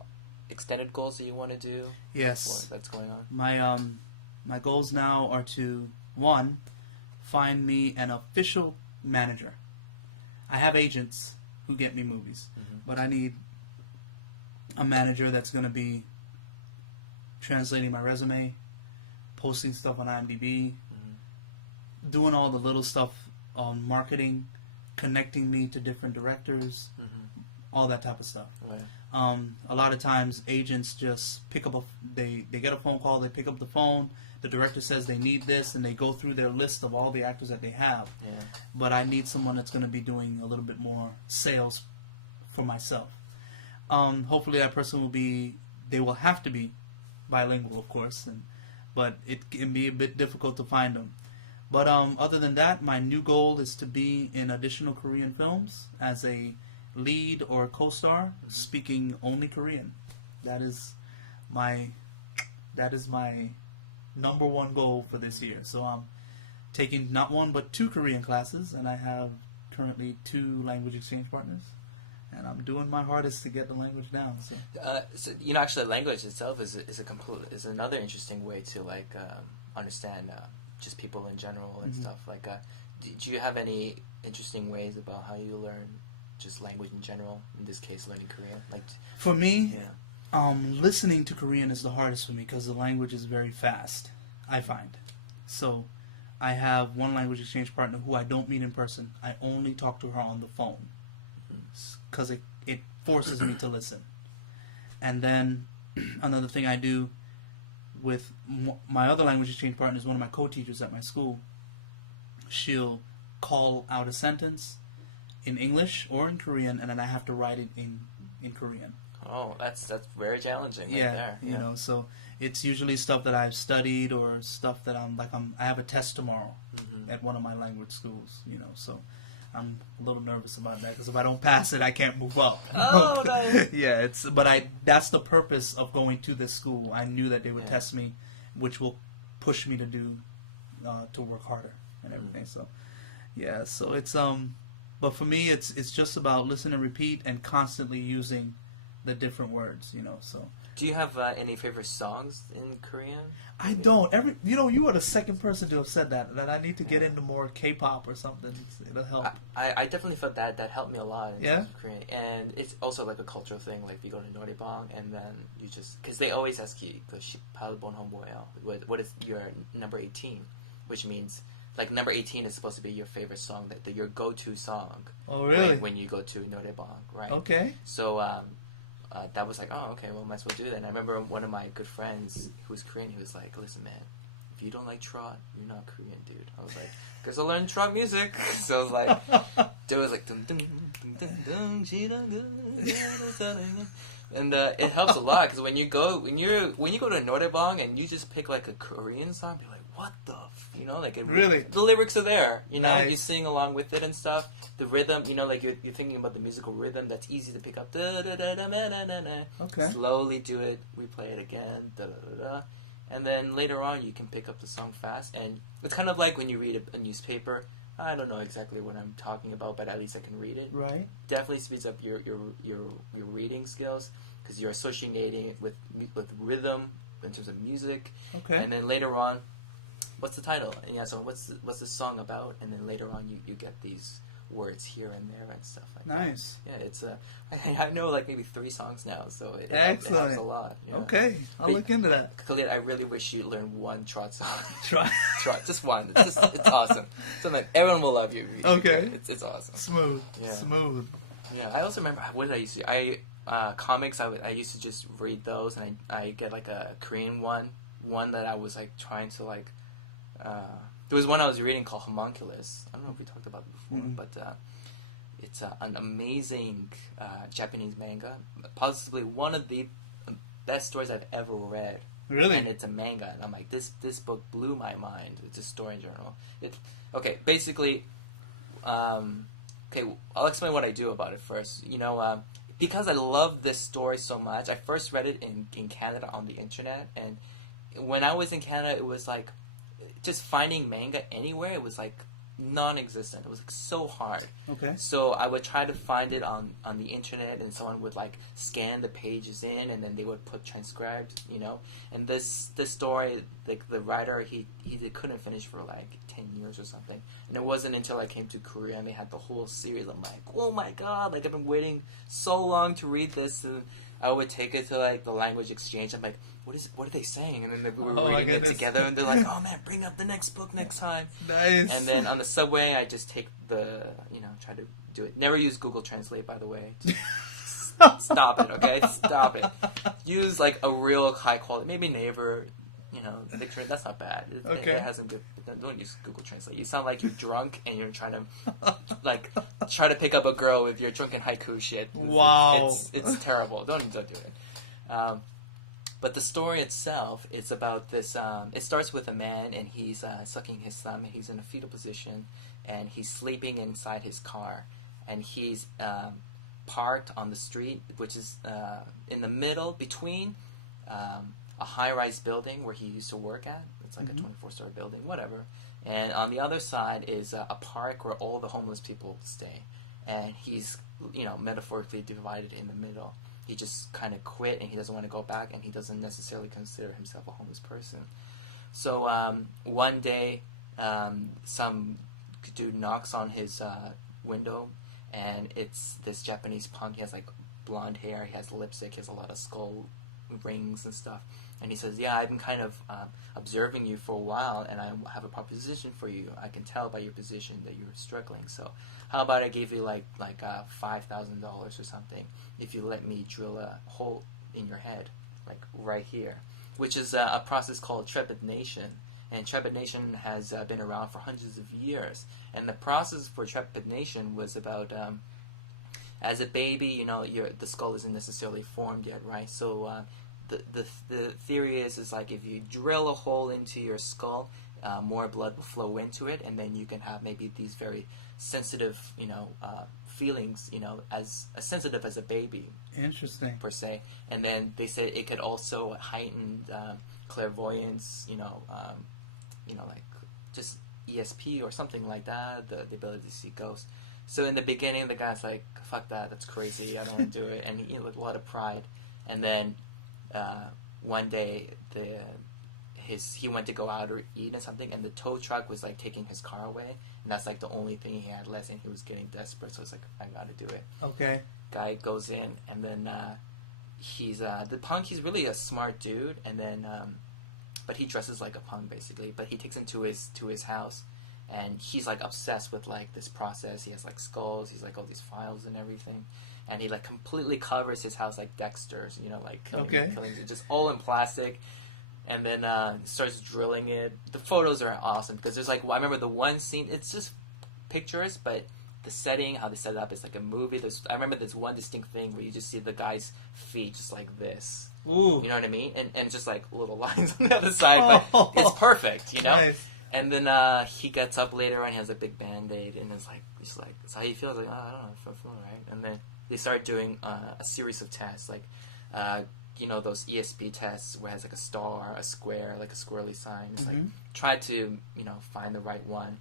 extended goals that you want to do? Yes. That's going on. My goals now are to, 1, find me an official manager. I have agents who get me movies, but I need a manager that's going to be translating my resume, posting stuff on IMDb, doing all the little stuff on marketing, connecting me to different directors, all that type of stuff. Right. A lot of times agents just pick up they get a phone call, they pick up the phone, the director says they need this, and they go through their list of all the actors that they have. Yeah. But I need someone that's going to be doing a little bit more sales for myself. Hopefully that person they will have to be bilingual, of course, but it can be a bit difficult to find them. But other than that, my new goal is to be in additional Korean films as a lead or co-star, speaking only Korean. That is my number one goal for this year. So I'm taking not 1 but 2 Korean classes, and I have currently 2 language exchange partners, and I'm doing my hardest to get the language down. So actually, language itself is another interesting way to understand just people in general and stuff. Like, do you have any interesting ways about how you learn just language in general? In this case, learning Korean. Like, for me, yeah. Listening to Korean is the hardest for me because the language is very fast, I find. So I have one language exchange partner who I don't meet in person. I only talk to her on the phone because it forces me to listen. And then another thing I do with my other language exchange partner is one of my co-teachers at my school. She'll call out a sentence in English or in Korean, and then I have to write it in Korean. Oh, that's very challenging right Yeah, there. you know, so it's usually stuff that I've studied or stuff that I have a test tomorrow at one of my language schools, you know, so I'm a little nervous about that because if I don't pass it, I can't move up. Oh, nice. Yeah, that's the purpose of going to this school. I knew that they would test me, which will push me to work harder and everything. So, yeah, so it's but for me, it's just about listen and repeat and constantly using the different words, you know. So, do you have any favorite songs in Korean? I don't. You are the second person to have said that I need to get into more K-pop or something. It'll help. I definitely felt that helped me a lot in Yeah? Korean, and it's also like a cultural thing. Like you go to Noraebang, and then you just because they always ask you what is your number 18, which means like number 18 is supposed to be your favorite song, that your go-to song. Oh, really? When you go to Noraebang, right? Okay. So that was like, oh, okay, well, might as well do that. And I remember one of my good friends who's Korean, he was like, listen, man, if you don't like trot, you're not Korean, dude. I was like, guess I'll learn trot music. So I was like, dude was like, dum dum dum dum dum, she dum dum. And it helps a lot because when you go to Noraebang and you just pick like a Korean song, you're like, what the you know, like really the lyrics are there, you know. Nice. You sing along with it and stuff. The rhythm, you know, like you're thinking about the musical rhythm that's easy to pick up. Da, da, da, da, da, da, da, da. Okay. Slowly do it, replay it again, da, da, da, da. And then later on you can pick up the song fast. And it's kind of like when you read a newspaper. I don't know exactly what I'm talking about, but at least I can read it. Right. Definitely speeds up your reading skills because you're associating it with rhythm in terms of music. Okay. And then later on, what's the title? And yeah, so what's the song about? And then later on, you get these words here and there and stuff like that. Nice. Yeah, it's I know like maybe 3 songs now, so it helps a lot. Yeah. Okay, I'll look into that. Kahlid, I really wish you learned one trot song. Try. Trot, just one. It's awesome. So like everyone will love you. Okay. It's awesome. Smooth. Yeah. Smooth. Yeah, I also remember what did I used to comics. I used to just read those, and I get like a Korean one that I was like trying to like. There was one I was reading called Homunculus. I don't know if we talked about it before, but it's an amazing Japanese manga, possibly one of the best stories I've ever read. Really? And it's a manga, and I'm like, this book blew my mind. It's a story journal. Basically, I'll explain what I do about it first. You know, because I love this story so much, I first read it in Canada on the internet, and when I was in Canada, it was like just finding manga anywhere. It was like non-existent. It was like so hard. Okay. So I would try to find it on the internet, and someone would like scan the pages in, and then they would put transcribed, you know. And this story, like the writer, he couldn't finish for like 10 years or something. And it wasn't until I came to Korea and they had the whole series. I'm like, oh my god! Like I've been waiting so long to read this, and I would take it to like the language exchange. I'm like, what are they saying? And then we were reading it together, and they're like, oh man, bring up the next book next time. Nice. And then on the subway, I just take try to do it. Never use Google Translate, by the way. Stop it, okay? Stop it. Use like a real high quality, maybe Naver, dictionary. That's not bad. It has some good. Don't use Google Translate. You sound like you're drunk and you're trying to try to pick up a girl with your drunken haiku shit. Wow. It's terrible. Don't do it. But the story itself is about this. It starts with a man, and he's sucking his thumb, and he's in a fetal position, and he's sleeping inside his car, and he's parked on the street, which is in the middle between a high-rise building where he used to work at. It's like a 24-story building, whatever. And on the other side is a park where all the homeless people stay, and he's metaphorically divided in the middle. He just kind of quit, and he doesn't want to go back, and he doesn't necessarily consider himself a homeless person. So one day, some dude knocks on his window, and it's this Japanese punk. He has like blonde hair, he has lipstick, he has a lot of skull rings and stuff. And he says, yeah, I've been kind of observing you for a while, and I have a proposition for you. I can tell by your position that you're struggling. So how about I give you like $5,000 or something if you let me drill a hole in your head, like right here. which is a process called trepanation. And trepanation has been around for hundreds of years. And the process for trepanation was about as a baby, you know, the skull isn't necessarily formed yet, right? So the theory is like if you drill a hole into your skull, more blood will flow into it, and then you can have maybe these very sensitive, you know, feelings, you know, as sensitive as a baby. Interesting. Per se. And then they say it could also heighten clairvoyance, you know, like just ESP or something like that, the ability to see ghosts. So in the beginning, the guy's like, fuck that, that's crazy, I don't want to do it. And he with a lot of pride. And then one day, he went to go out or eat and something, and the tow truck was like taking his car away, and that's like the only thing he had left, and he was getting desperate, so it's like, I gotta do it. Okay. Guy goes in, and then he's the punk. He's really a smart dude, and then but he dresses like a punk basically. But he takes him to his house, and he's like obsessed with like this process. He has like skulls. He's like all these files and everything, and he like completely covers his house like Dexter's, you know, like killing it, just all in plastic. And then starts drilling it. The photos are awesome because there's like, I remember the one scene. It's just pictures, but the setting, how they set it up, is like a movie. I remember there's one distinct thing where you just see the guy's feet just like this. Ooh. You know what I mean? And just like little lines on the other side, but it's perfect, you know? Nice. And then he gets up later and he has a big Band-Aid, and it's like, he's like, so how you feel? Like, oh, I don't know, I feel fine, right? And then they start doing a series of tests, like, you know, those ESP tests where it has like a star, a square, like a squirrely sign. It's like, try to, you know, find the right one.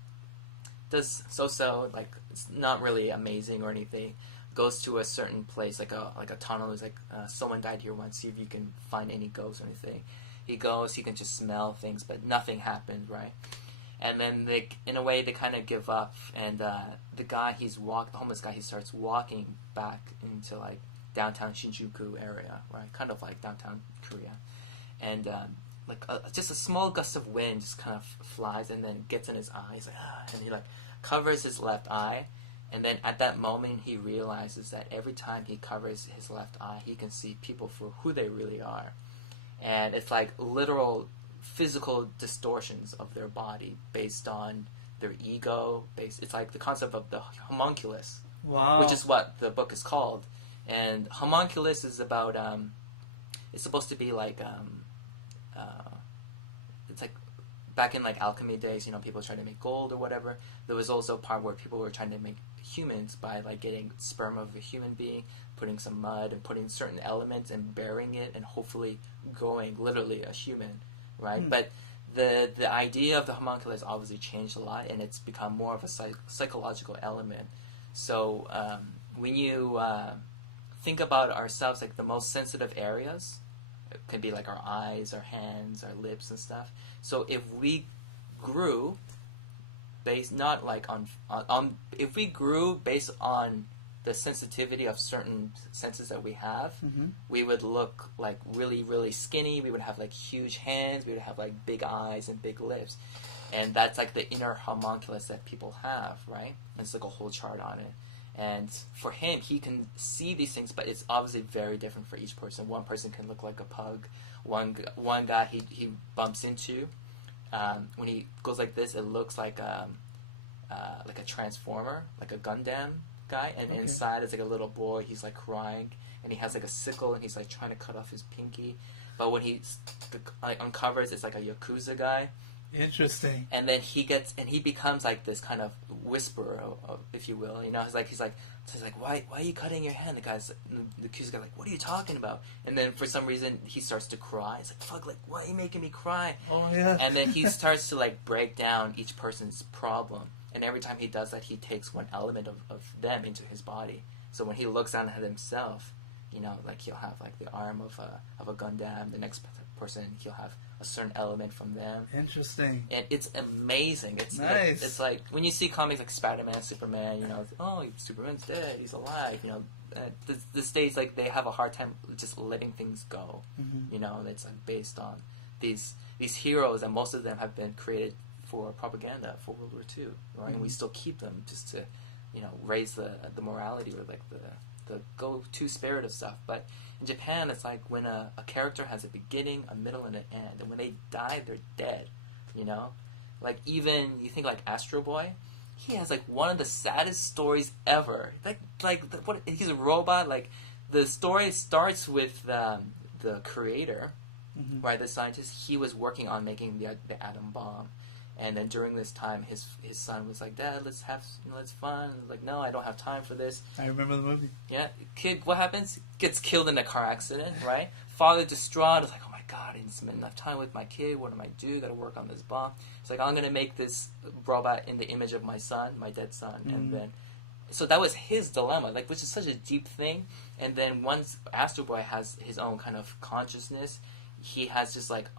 Does so, like, it's not really amazing or anything. Goes to a certain place, like a tunnel. It's like, someone died here once, see if you can find any ghosts or anything. He goes, he can just smell things, but nothing happened, right? And then they, in a way, they kind of give up, and the guy the homeless guy, he starts walking back into like downtown Shinjuku area, right? Kind of like downtown Korea. And just a small gust of wind just kind of flies and then gets in his eye. He's like, and he like covers his left eye. And then at that moment, he realizes that every time he covers his left eye, he can see people for who they really are. And it's like literal physical distortions of their body based on their ego. It's like the concept of the homunculus, which is what the book is called. And homunculus is about, it's supposed to be like, it's like back in like alchemy days, you know, people trying to make gold or whatever. There was also a part where people were trying to make humans by like getting sperm of a human being, putting some mud and putting certain elements and burying it and hopefully growing literally a human, right? But the idea of the homunculus obviously changed a lot, and it's become more of a psychological element. So when you think about ourselves, like the most sensitive areas, it could be like our eyes, our hands, our lips and stuff. So if we grew based not like on if we grew based on the sensitivity of certain senses that we have, we would look like really, really skinny. We would have like huge hands. We would have like big eyes and big lips. And that's like the inner homunculus that people have, right? And it's like a whole chart on it. And for him, he can see these things, but it's obviously very different for each person. One person can look like a pug. One guy he bumps into, when he goes like this, it looks like a transformer, like a Gundam guy. And inside is like a little boy. He's like crying, and he has like a sickle, and he's like trying to cut off his pinky. But when he like uncovers, it's like a Yakuza guy. Interesting. And then he becomes like this kind of whisperer, if you will. You know, he's like, why are you cutting your hand? The accused guy's like, what are you talking about? And then for some reason he starts to cry. He's like, fuck, like, why are you making me cry? Oh yeah. And then he starts to like break down each person's problem. And every time he does that, he takes one element of them into his body. So when he looks down at himself, you know, like he'll have like the arm of a Gundam. The next person, he'll have a certain element from them. Interesting. And it's amazing. It's nice. It's like when you see comics like Spider-Man, Superman, you know, it's, oh, Superman's dead, he's alive, you know. This days, like, they have a hard time just letting things go. You know, and it's like based on these heroes, and most of them have been created for propaganda for World War II, right? And we still keep them just to, you know, raise the morality or like the go-to spirit of stuff. But in Japan, it's like when a character has a beginning, a middle, and an end, and when they die, they're dead. You know, like even you think like Astro Boy, he has like one of the saddest stories ever. What he's a robot. Like the story starts with the creator, right? The scientist. He was working on making the atom bomb. And then during this time, his son was like, "Dad, let's fun." Like, "No, I don't have time for this." I remember the movie. Yeah, kid, what happens? Gets killed in a car accident, right? Father distraught is like, "Oh my God, I didn't spend enough time with my kid. What am I do? Got to work on this bomb." It's like, I'm gonna make this robot in the image of my son, my dead son, and then. So that was his dilemma, like, which is such a deep thing. And then once Astro Boy has his own kind of consciousness, he has just like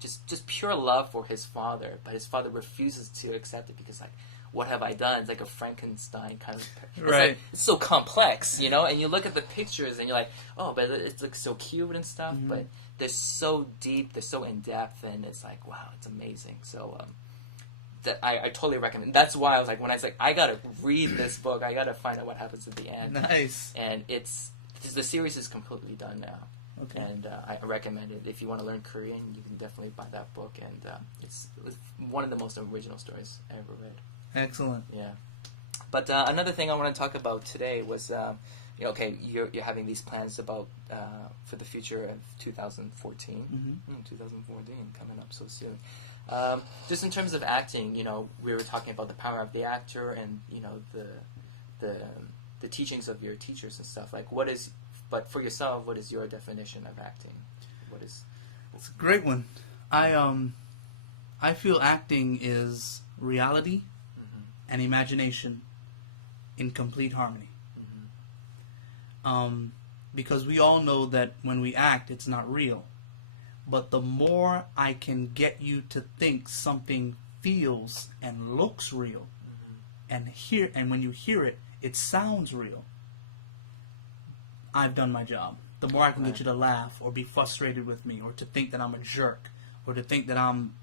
just pure love for his father, but his father refuses to accept it because, like, what have I done? It's like a Frankenstein kind of... Right. Like, it's so complex, you know? And you look at the pictures and you're like, oh, but it looks so cute and stuff, but they're so deep, they're so in-depth, and it's like, wow, it's amazing. So, I totally recommend. That's why I was like, when I was like, I gotta read this book, I gotta find out what happens at the end. Nice. And the series is completely done now. Okay. And I recommend it. If you want to learn Korean, you can definitely buy that book. And it's one of the most original stories I ever read. Excellent. Yeah. But another thing I want to talk about today was, okay, you're having these plans about for the future of 2014. 2014 coming up so soon. Just in terms of acting, we were talking about the power of the actor and the teachings of your teachers and stuff. Like, but for yourself, what is your definition of acting? It's a great one. I feel acting is reality and imagination in complete harmony. Because we all know that when we act, it's not real. But the more I can get you to think something feels and looks real, and when you hear it, it sounds real, I've done my job. The more I can get you to laugh or be frustrated with me or to think that I'm a jerk or to think that I'm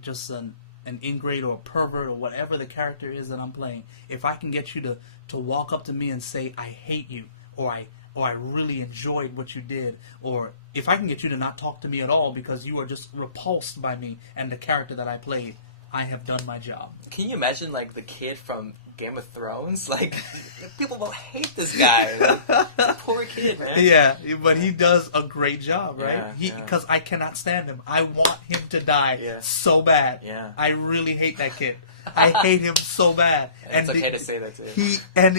just an ingrate or a pervert or whatever the character is that I'm playing, if I can get you to walk up to me and say, I hate you, or I really enjoyed what you did, or if I can get you to not talk to me at all because you are just repulsed by me and the character that I played, I have done my job. Can you imagine, like, the kid from Game of Thrones? Like, people will hate this guy. Like, poor kid, man. Yeah, but he does a great job, right? Yeah, because I cannot stand him. I want him to die so bad. Yeah. I really hate that kid. I hate him so bad. And it's okay to say that too.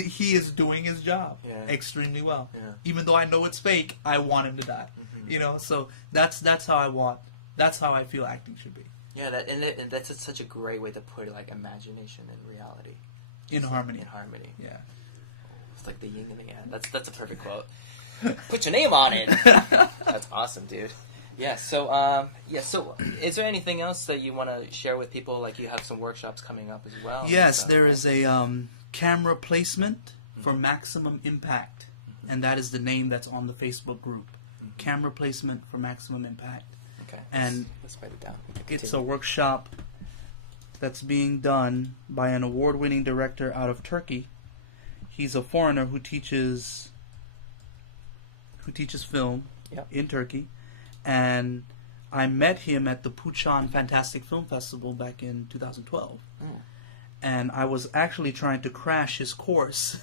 He is doing his job extremely well. Yeah. Even though I know it's fake, I want him to die. So that's how I feel acting should be. Yeah, and that's such a great way to put it, like imagination and reality. In harmony. In harmony. Yeah. It's like the yin and the yang. That's a perfect quote. Put your name on it. That's awesome, dude. Yeah. So, is there anything else that you want to share with people? Like, you have some workshops coming up as well. Yes, there is a camera placement for maximum impact, and that is the name that's on the Facebook group. Camera placement for maximum impact. Okay. And let's write it down. It's a workshop that's being done by an award-winning director out of Turkey. He's a foreigner who teaches film in Turkey, and I met him at the Puchan Fantastic Film Festival back in 2012. And I was actually trying to crash his course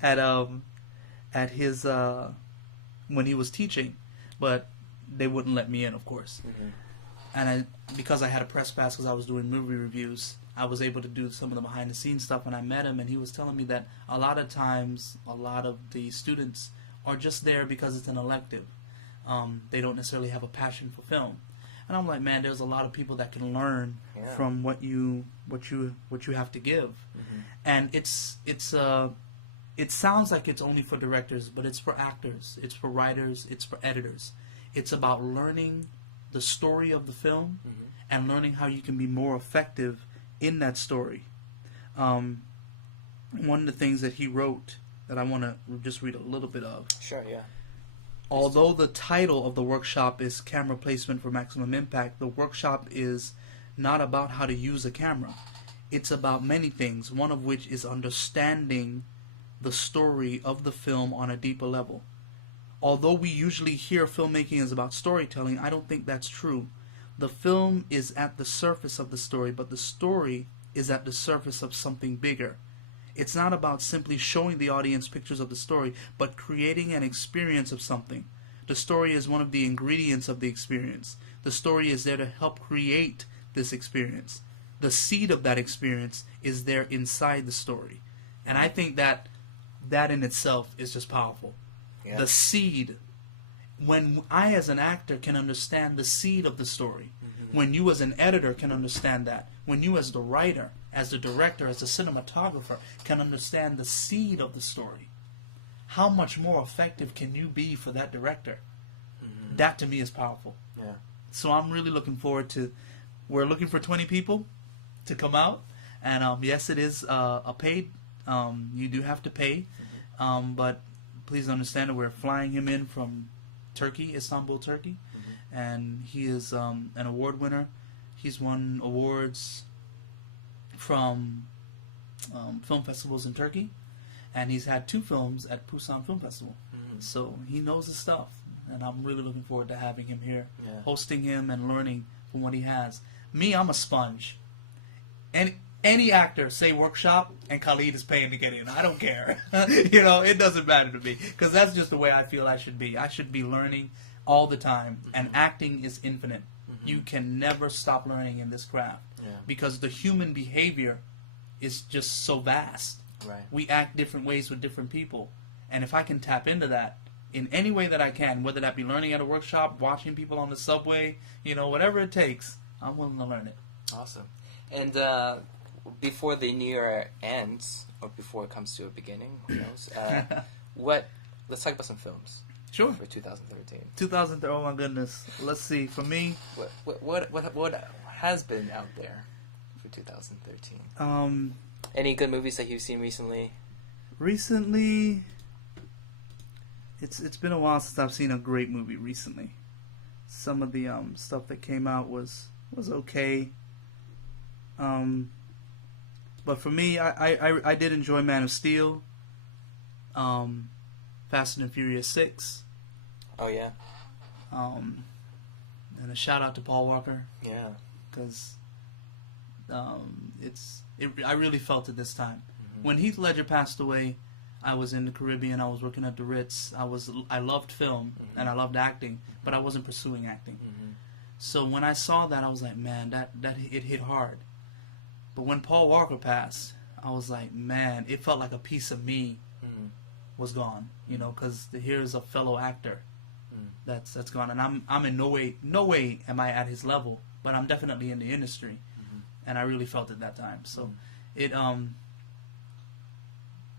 at his when he was teaching, but they wouldn't let me in, of course. And because I had a press pass because I was doing movie reviews, I was able to do some of the behind-the-scenes stuff. And I met him, and he was telling me that a lot of times, a lot of the students are just there because it's an elective. They don't necessarily have a passion for film. And I'm like, man, there's a lot of people that can learn from what you have to give. And it sounds like it's only for directors, but it's for actors, it's for writers, it's for editors. It's about learning the story of the film and learning how you can be more effective in that story. One of the things that he wrote that I want to just read a little bit of. Sure, yeah. Although the title of the workshop is Camera Placement for Maximum Impact, the workshop is not about how to use a camera. It's about many things, one of which is understanding the story of the film on a deeper level. Although we usually hear filmmaking is about storytelling, I don't think that's true. The film is at the surface of the story, but the story is at the surface of something bigger. It's not about simply showing the audience pictures of the story, but creating an experience of something. The story is one of the ingredients of the experience. The story is there to help create this experience. The seed of that experience is there inside the story. And I think that in itself is just powerful. Yeah. The seed, when I as an actor can understand the seed of the story, when you as an editor can understand that, when you as the writer, as the director, as the cinematographer can understand the seed of the story, how much more effective can you be for that director? That to me is powerful. Yeah. So I'm really looking forward to, we're looking for 20 people to come out, and yes, it is a paid, you do have to pay, but please understand that we're flying him in from Turkey, Istanbul, Turkey, and he is an award winner. He's won awards from film festivals in Turkey, and he's had 2 films at Busan Film Festival. So he knows his stuff, and I'm really looking forward to having him here, hosting him and learning from what he has. Me, I'm a sponge. And any actor, say workshop, and Kahlid is paying to get in. I don't care. It doesn't matter to me. Because that's just the way I feel I should be. I should be learning all the time. And acting is infinite. You can never stop learning in this craft. Because the human behavior is just so vast. Right. We act different ways with different people. And if I can tap into that in any way that I can, whether that be learning at a workshop, watching people on the subway, whatever it takes, I'm willing to learn it. Awesome. And before the new year ends, or before it comes to a beginning, who knows? Let's talk about some films. Sure. For 2013. 2013. Oh my goodness. Let's see. For me, what has been out there for 2013? Any good movies that you've seen recently? Recently, it's been a while since I've seen a great movie. Recently, some of the stuff that came out was okay. But for me, I did enjoy Man of Steel, Fast and Furious 6. Oh yeah. And a shout out to Paul Walker. Yeah. Because I really felt it this time. When Heath Ledger passed away, I was in the Caribbean. I was working at the Ritz. I loved film and I loved acting, but I wasn't pursuing acting. So when I saw that, I was like, man, that it hit hard. But when Paul Walker passed, I was like, man, it felt like a piece of me was gone. Because here's a fellow actor that's gone, and I'm in no way am I at his level, but I'm definitely in the industry, and I really felt it that time. So it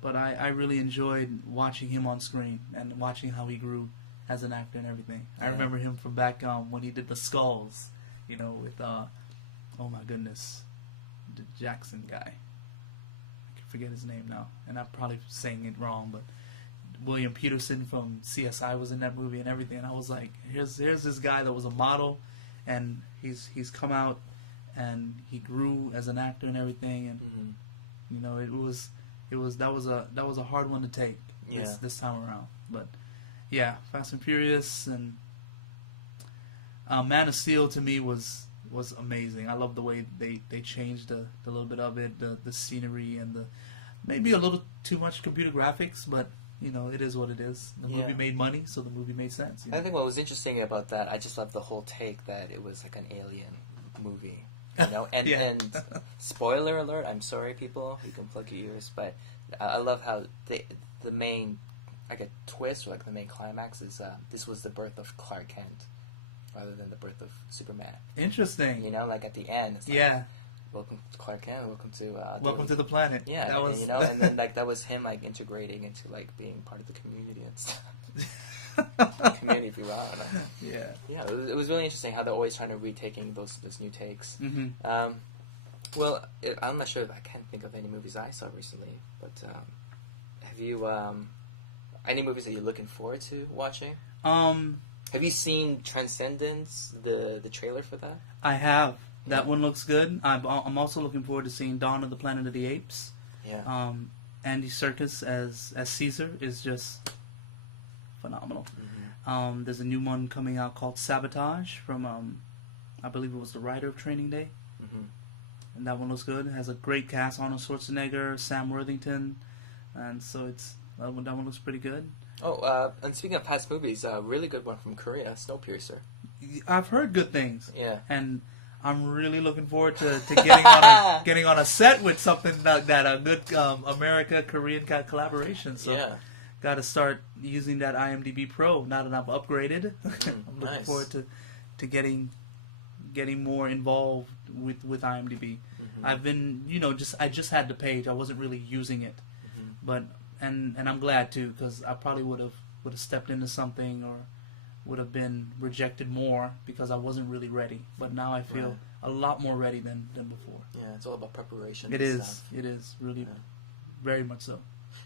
but I really enjoyed watching him on screen and watching how he grew as an actor and everything. I remember him from back when he did the Skulls, with oh my goodness, the Jackson guy. I can forget his name now, and I'm probably saying it wrong, but William Peterson from CSI was in that movie and everything. And I was like, here's this guy that was a model, and he's come out and he grew as an actor and everything. And that was a hard one to take this time around. But yeah, Fast and Furious and Man of Steel to me was amazing. I love the way they changed a little bit of it, the scenery and maybe a little too much computer graphics, but it is what it is. The movie made money, so the movie made sense. I think what was interesting about that, I just loved the whole take that it was like an alien movie. And spoiler alert, I'm sorry people, you can plug your ears, but I love how the main, like a twist, or like the main climax is this was the birth of Clark Kent rather than the birth of Superman. Interesting. Like at the end, it's like, welcome to Clark Kent, welcome to the planet. Yeah, that was... and then like that was him like integrating into like being part of the community and stuff. Community, if you will. I don't know. Yeah. Yeah, it was really interesting how they're always trying to retaking those new takes. Well, I'm not sure if I can think of any movies I saw recently, but have you any movies that you're looking forward to watching? Have you seen Transcendence, the trailer for that? I have. That one looks good. I'm also looking forward to seeing Dawn of the Planet of the Apes. Yeah. Andy Serkis as Caesar is just phenomenal. There's a new one coming out called Sabotage from I believe it was the writer of Training Day, and that one looks good. It has a great cast: Arnold Schwarzenegger, Sam Worthington, and so that one looks pretty good. Oh, and speaking of past movies, a really good one from Korea, Snowpiercer. I've heard good things. Yeah. And I'm really looking forward to getting on a set with something like that, a good America-Korean kind of collaboration. So yeah. Got to start using that IMDb Pro now that I've upgraded. I'm looking forward to getting more involved with IMDb. I've been, I just had the page. I wasn't really using it, but and I'm glad too, because I probably would have stepped into something or would have been rejected more because I wasn't really ready. But now I feel a lot more ready than before. Yeah, it's all about preparation. It is. It is really very much so.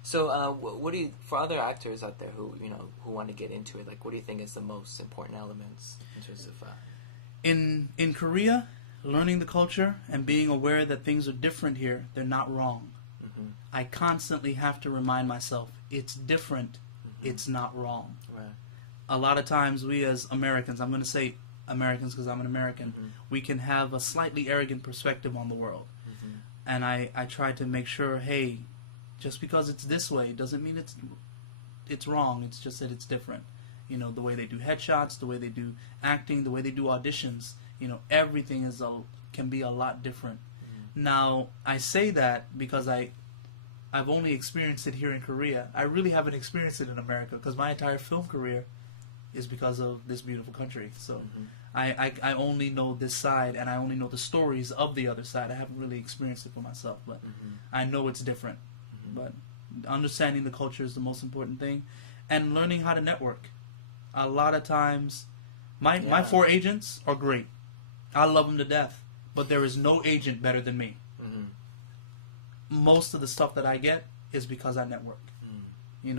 So, what do you, for other actors out there who who want to get into it, like, what do you think is the most important elements in terms of? In Korea, learning the culture and being aware that things are different here, they're not wrong. I constantly have to remind myself, it's different, it's not wrong. Right. A lot of times we as Americans, I'm going to say Americans because I'm an American, we can have a slightly arrogant perspective on the world. And I try to make sure, hey, just because it's this way doesn't mean it's wrong, it's just that it's different. The way they do headshots, the way they do acting, the way they do auditions, everything can be a lot different. Now, I say that because I've only experienced it here in Korea. I really haven't experienced it in America because my entire film career is because of this beautiful country. So I only know this side, and I only know the stories of the other side. I haven't really experienced it for myself, but I know it's different. But understanding the culture is the most important thing, and learning how to network. A lot of times, my 4 agents are great. I love them to death, but there is no agent better than me. Most of the stuff that I get is because I network.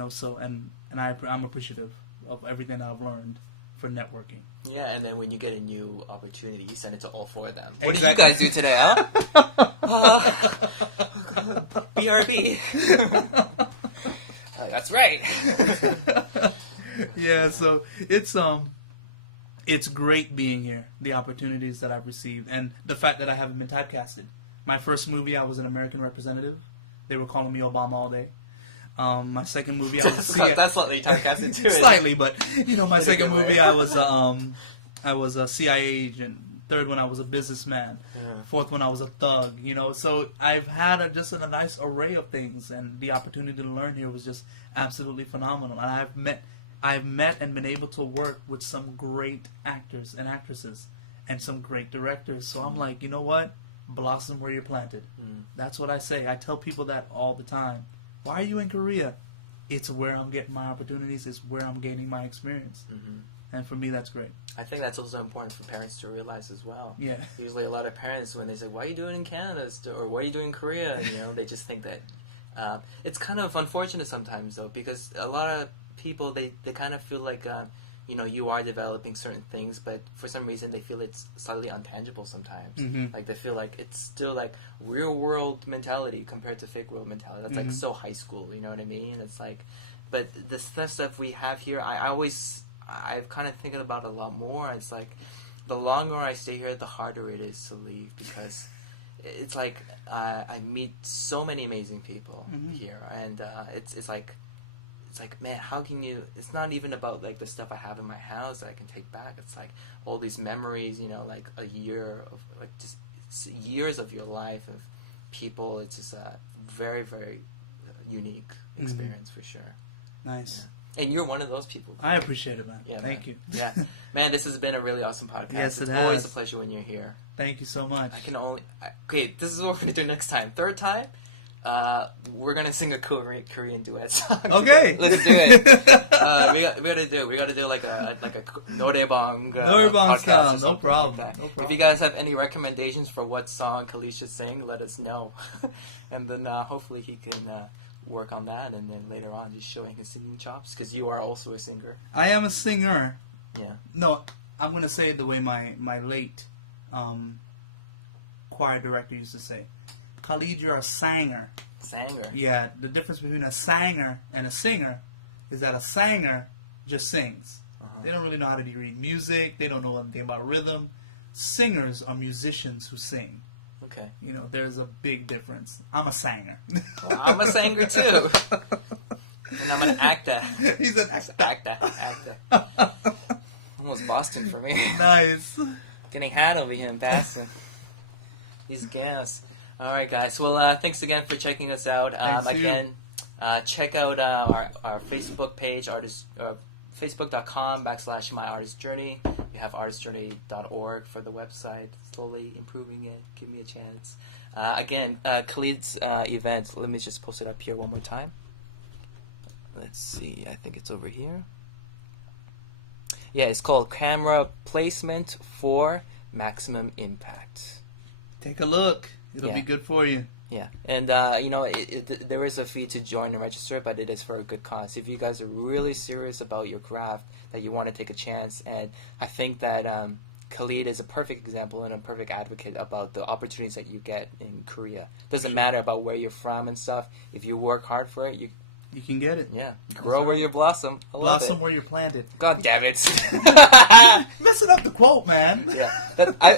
So and I'm appreciative of everything that I've learned for networking. Yeah, and then when you get a new opportunity, you send it to all 4 of them. What did you guys do today, huh? BRB. That's right. Yeah, so it's great being here, the opportunities that I've received, and the fact that I haven't been typecasted. My first movie, I was an American representative. They were calling me Obama all day. My second movie, I was that's slightly typecasted too. Slightly, but my second movie, I was a CIA agent. Third one, I was a businessman. Fourth one, I was a thug. So I've had just a nice array of things, and the opportunity to learn here was just absolutely phenomenal. And I've met and been able to work with some great actors and actresses, and some great directors. So I'm like, you know what? Blossom where you're planted. That's what I say. I tell people that all the time. Why are you in Korea? It's where I'm getting my opportunities. It's where I'm gaining my experience. And for me, that's great. I think that's also important for parents to realize as well. Yeah. Usually a lot of parents, when they say, why are you doing in Canada? Or why are you doing in Korea? They just think that... it's kind of unfortunate sometimes, though, because a lot of people, they kind of feel like... you are developing certain things, but for some reason they feel it's slightly untangible sometimes. Like they feel like it's still like real world mentality compared to fake world mentality. That's like so high school, you know what I mean? It's like, but the stuff we have here, I've kind of thinking about it a lot more. It's like the longer I stay here, the harder it is to leave, because it's like I meet so many amazing people here, and it's like, man, how can you... It's not even about, like, the stuff I have in my house that I can take back. It's, like, all these memories, like, a year of, like, just years of your life of people. It's just a very, very unique experience, for sure. Nice. Yeah. And you're one of those people. I appreciate it, man. Yeah, Thank you. Yeah. Man, this has been a really awesome podcast. Yes, it's always a pleasure when you're here. Thank you so much. Okay, this is what we're going to do next time. Third time, we're gonna sing a Korean duet song. Okay, let's do it. We gotta do like a 노래방 style. No problem. Like if you guys have any recommendations for what song Kahlid should sing, let us know, and then hopefully he can work on that, and then later on just showing his singing chops, because you are also a singer. I am a singer. Yeah. No, I'm gonna say it the way my late choir director used to say. Kahlid, you're a singer. Sanger. Yeah, the difference between a sanger and a singer is that a sanger just sings. They don't really know how to read music. They don't know anything about rhythm. Singers are musicians who sing. Okay. You know, there's a big difference. I'm a sanger. Well, I'm a sanger too. And I'm an actor. He's an actor. Actor. Almost Boston for me. Nice. Getting hot over here in Boston. These gas. All right, guys. Well, thanks again for checking us out. Again, check out our Facebook page, facebook.com/myartistjourney. We have artistjourney.org for the website. Slowly improving it. Give me a chance. Again, Kahlid's event. Let me just post it up here one more time. Let's see. I think it's over here. Yeah, it's called Camera Placement for Maximum Impact. Take a look. It'll be good for you. Yeah, and there is a fee to join and register, but it is for a good cause. If you guys are really serious about your craft, that you want to take a chance, and I think that Kahlid is a perfect example and a perfect advocate about the opportunities that you get in Korea. Doesn't matter about where you're from and stuff. If you work hard for it, you can get it. Yeah. Grow where you blossom. Blossom where you're planted. God damn it. Messing up the quote, man. Yeah.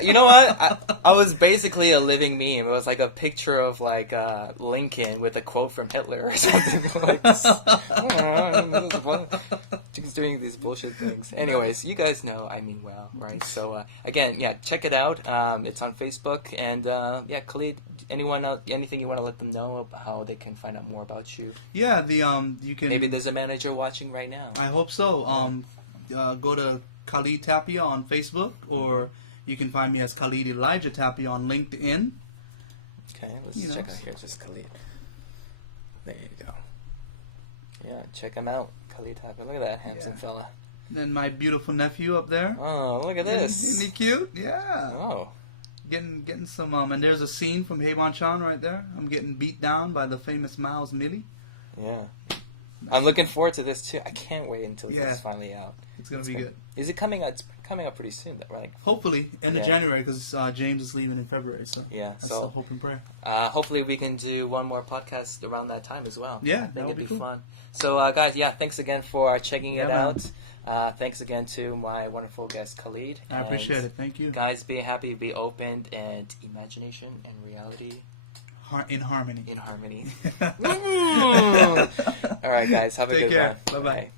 You know what? I was basically a living meme. It was like a picture of like Lincoln with a quote from Hitler or something like this. Just doing these bullshit things. Anyways, you guys know I mean well, right? So again, check it out. It's on Facebook. And Kahlid, anything you want to let them know about how they can find out more about you? Yeah, you can. Maybe there's a manager watching right now. I hope so. Go to Kahlid Tapia on Facebook, or you can find me as Kahlid Elijah Tapia on LinkedIn. Okay, let's check out here. Just Kahlid. There you go. Yeah, check him out, Kahlid Tapia. Look at that handsome fella. Then my beautiful nephew up there. Oh, look at this. Isn't he cute? Yeah. Oh. Getting some and there's a scene from Hey Bon Chan right there. I'm getting beat down by the famous Miles Millie. Yeah. I'm looking forward to this too. I can't wait until it's finally out. It's gonna be good. Is it coming out? It's coming out pretty soon, though, right? Hopefully, end of January, because James is leaving in February. So that's so hope and prayer. Hopefully, we can do one more podcast around that time as well. Yeah, I think it'd be cool. fun. So, guys, thanks again for checking it out. Thanks again to my wonderful guest Kahlid. I appreciate it. Thank you, guys. Be happy, be open, and imagination and reality. In harmony. In harmony. All right, guys. Have a good one. Bye-bye. Bye.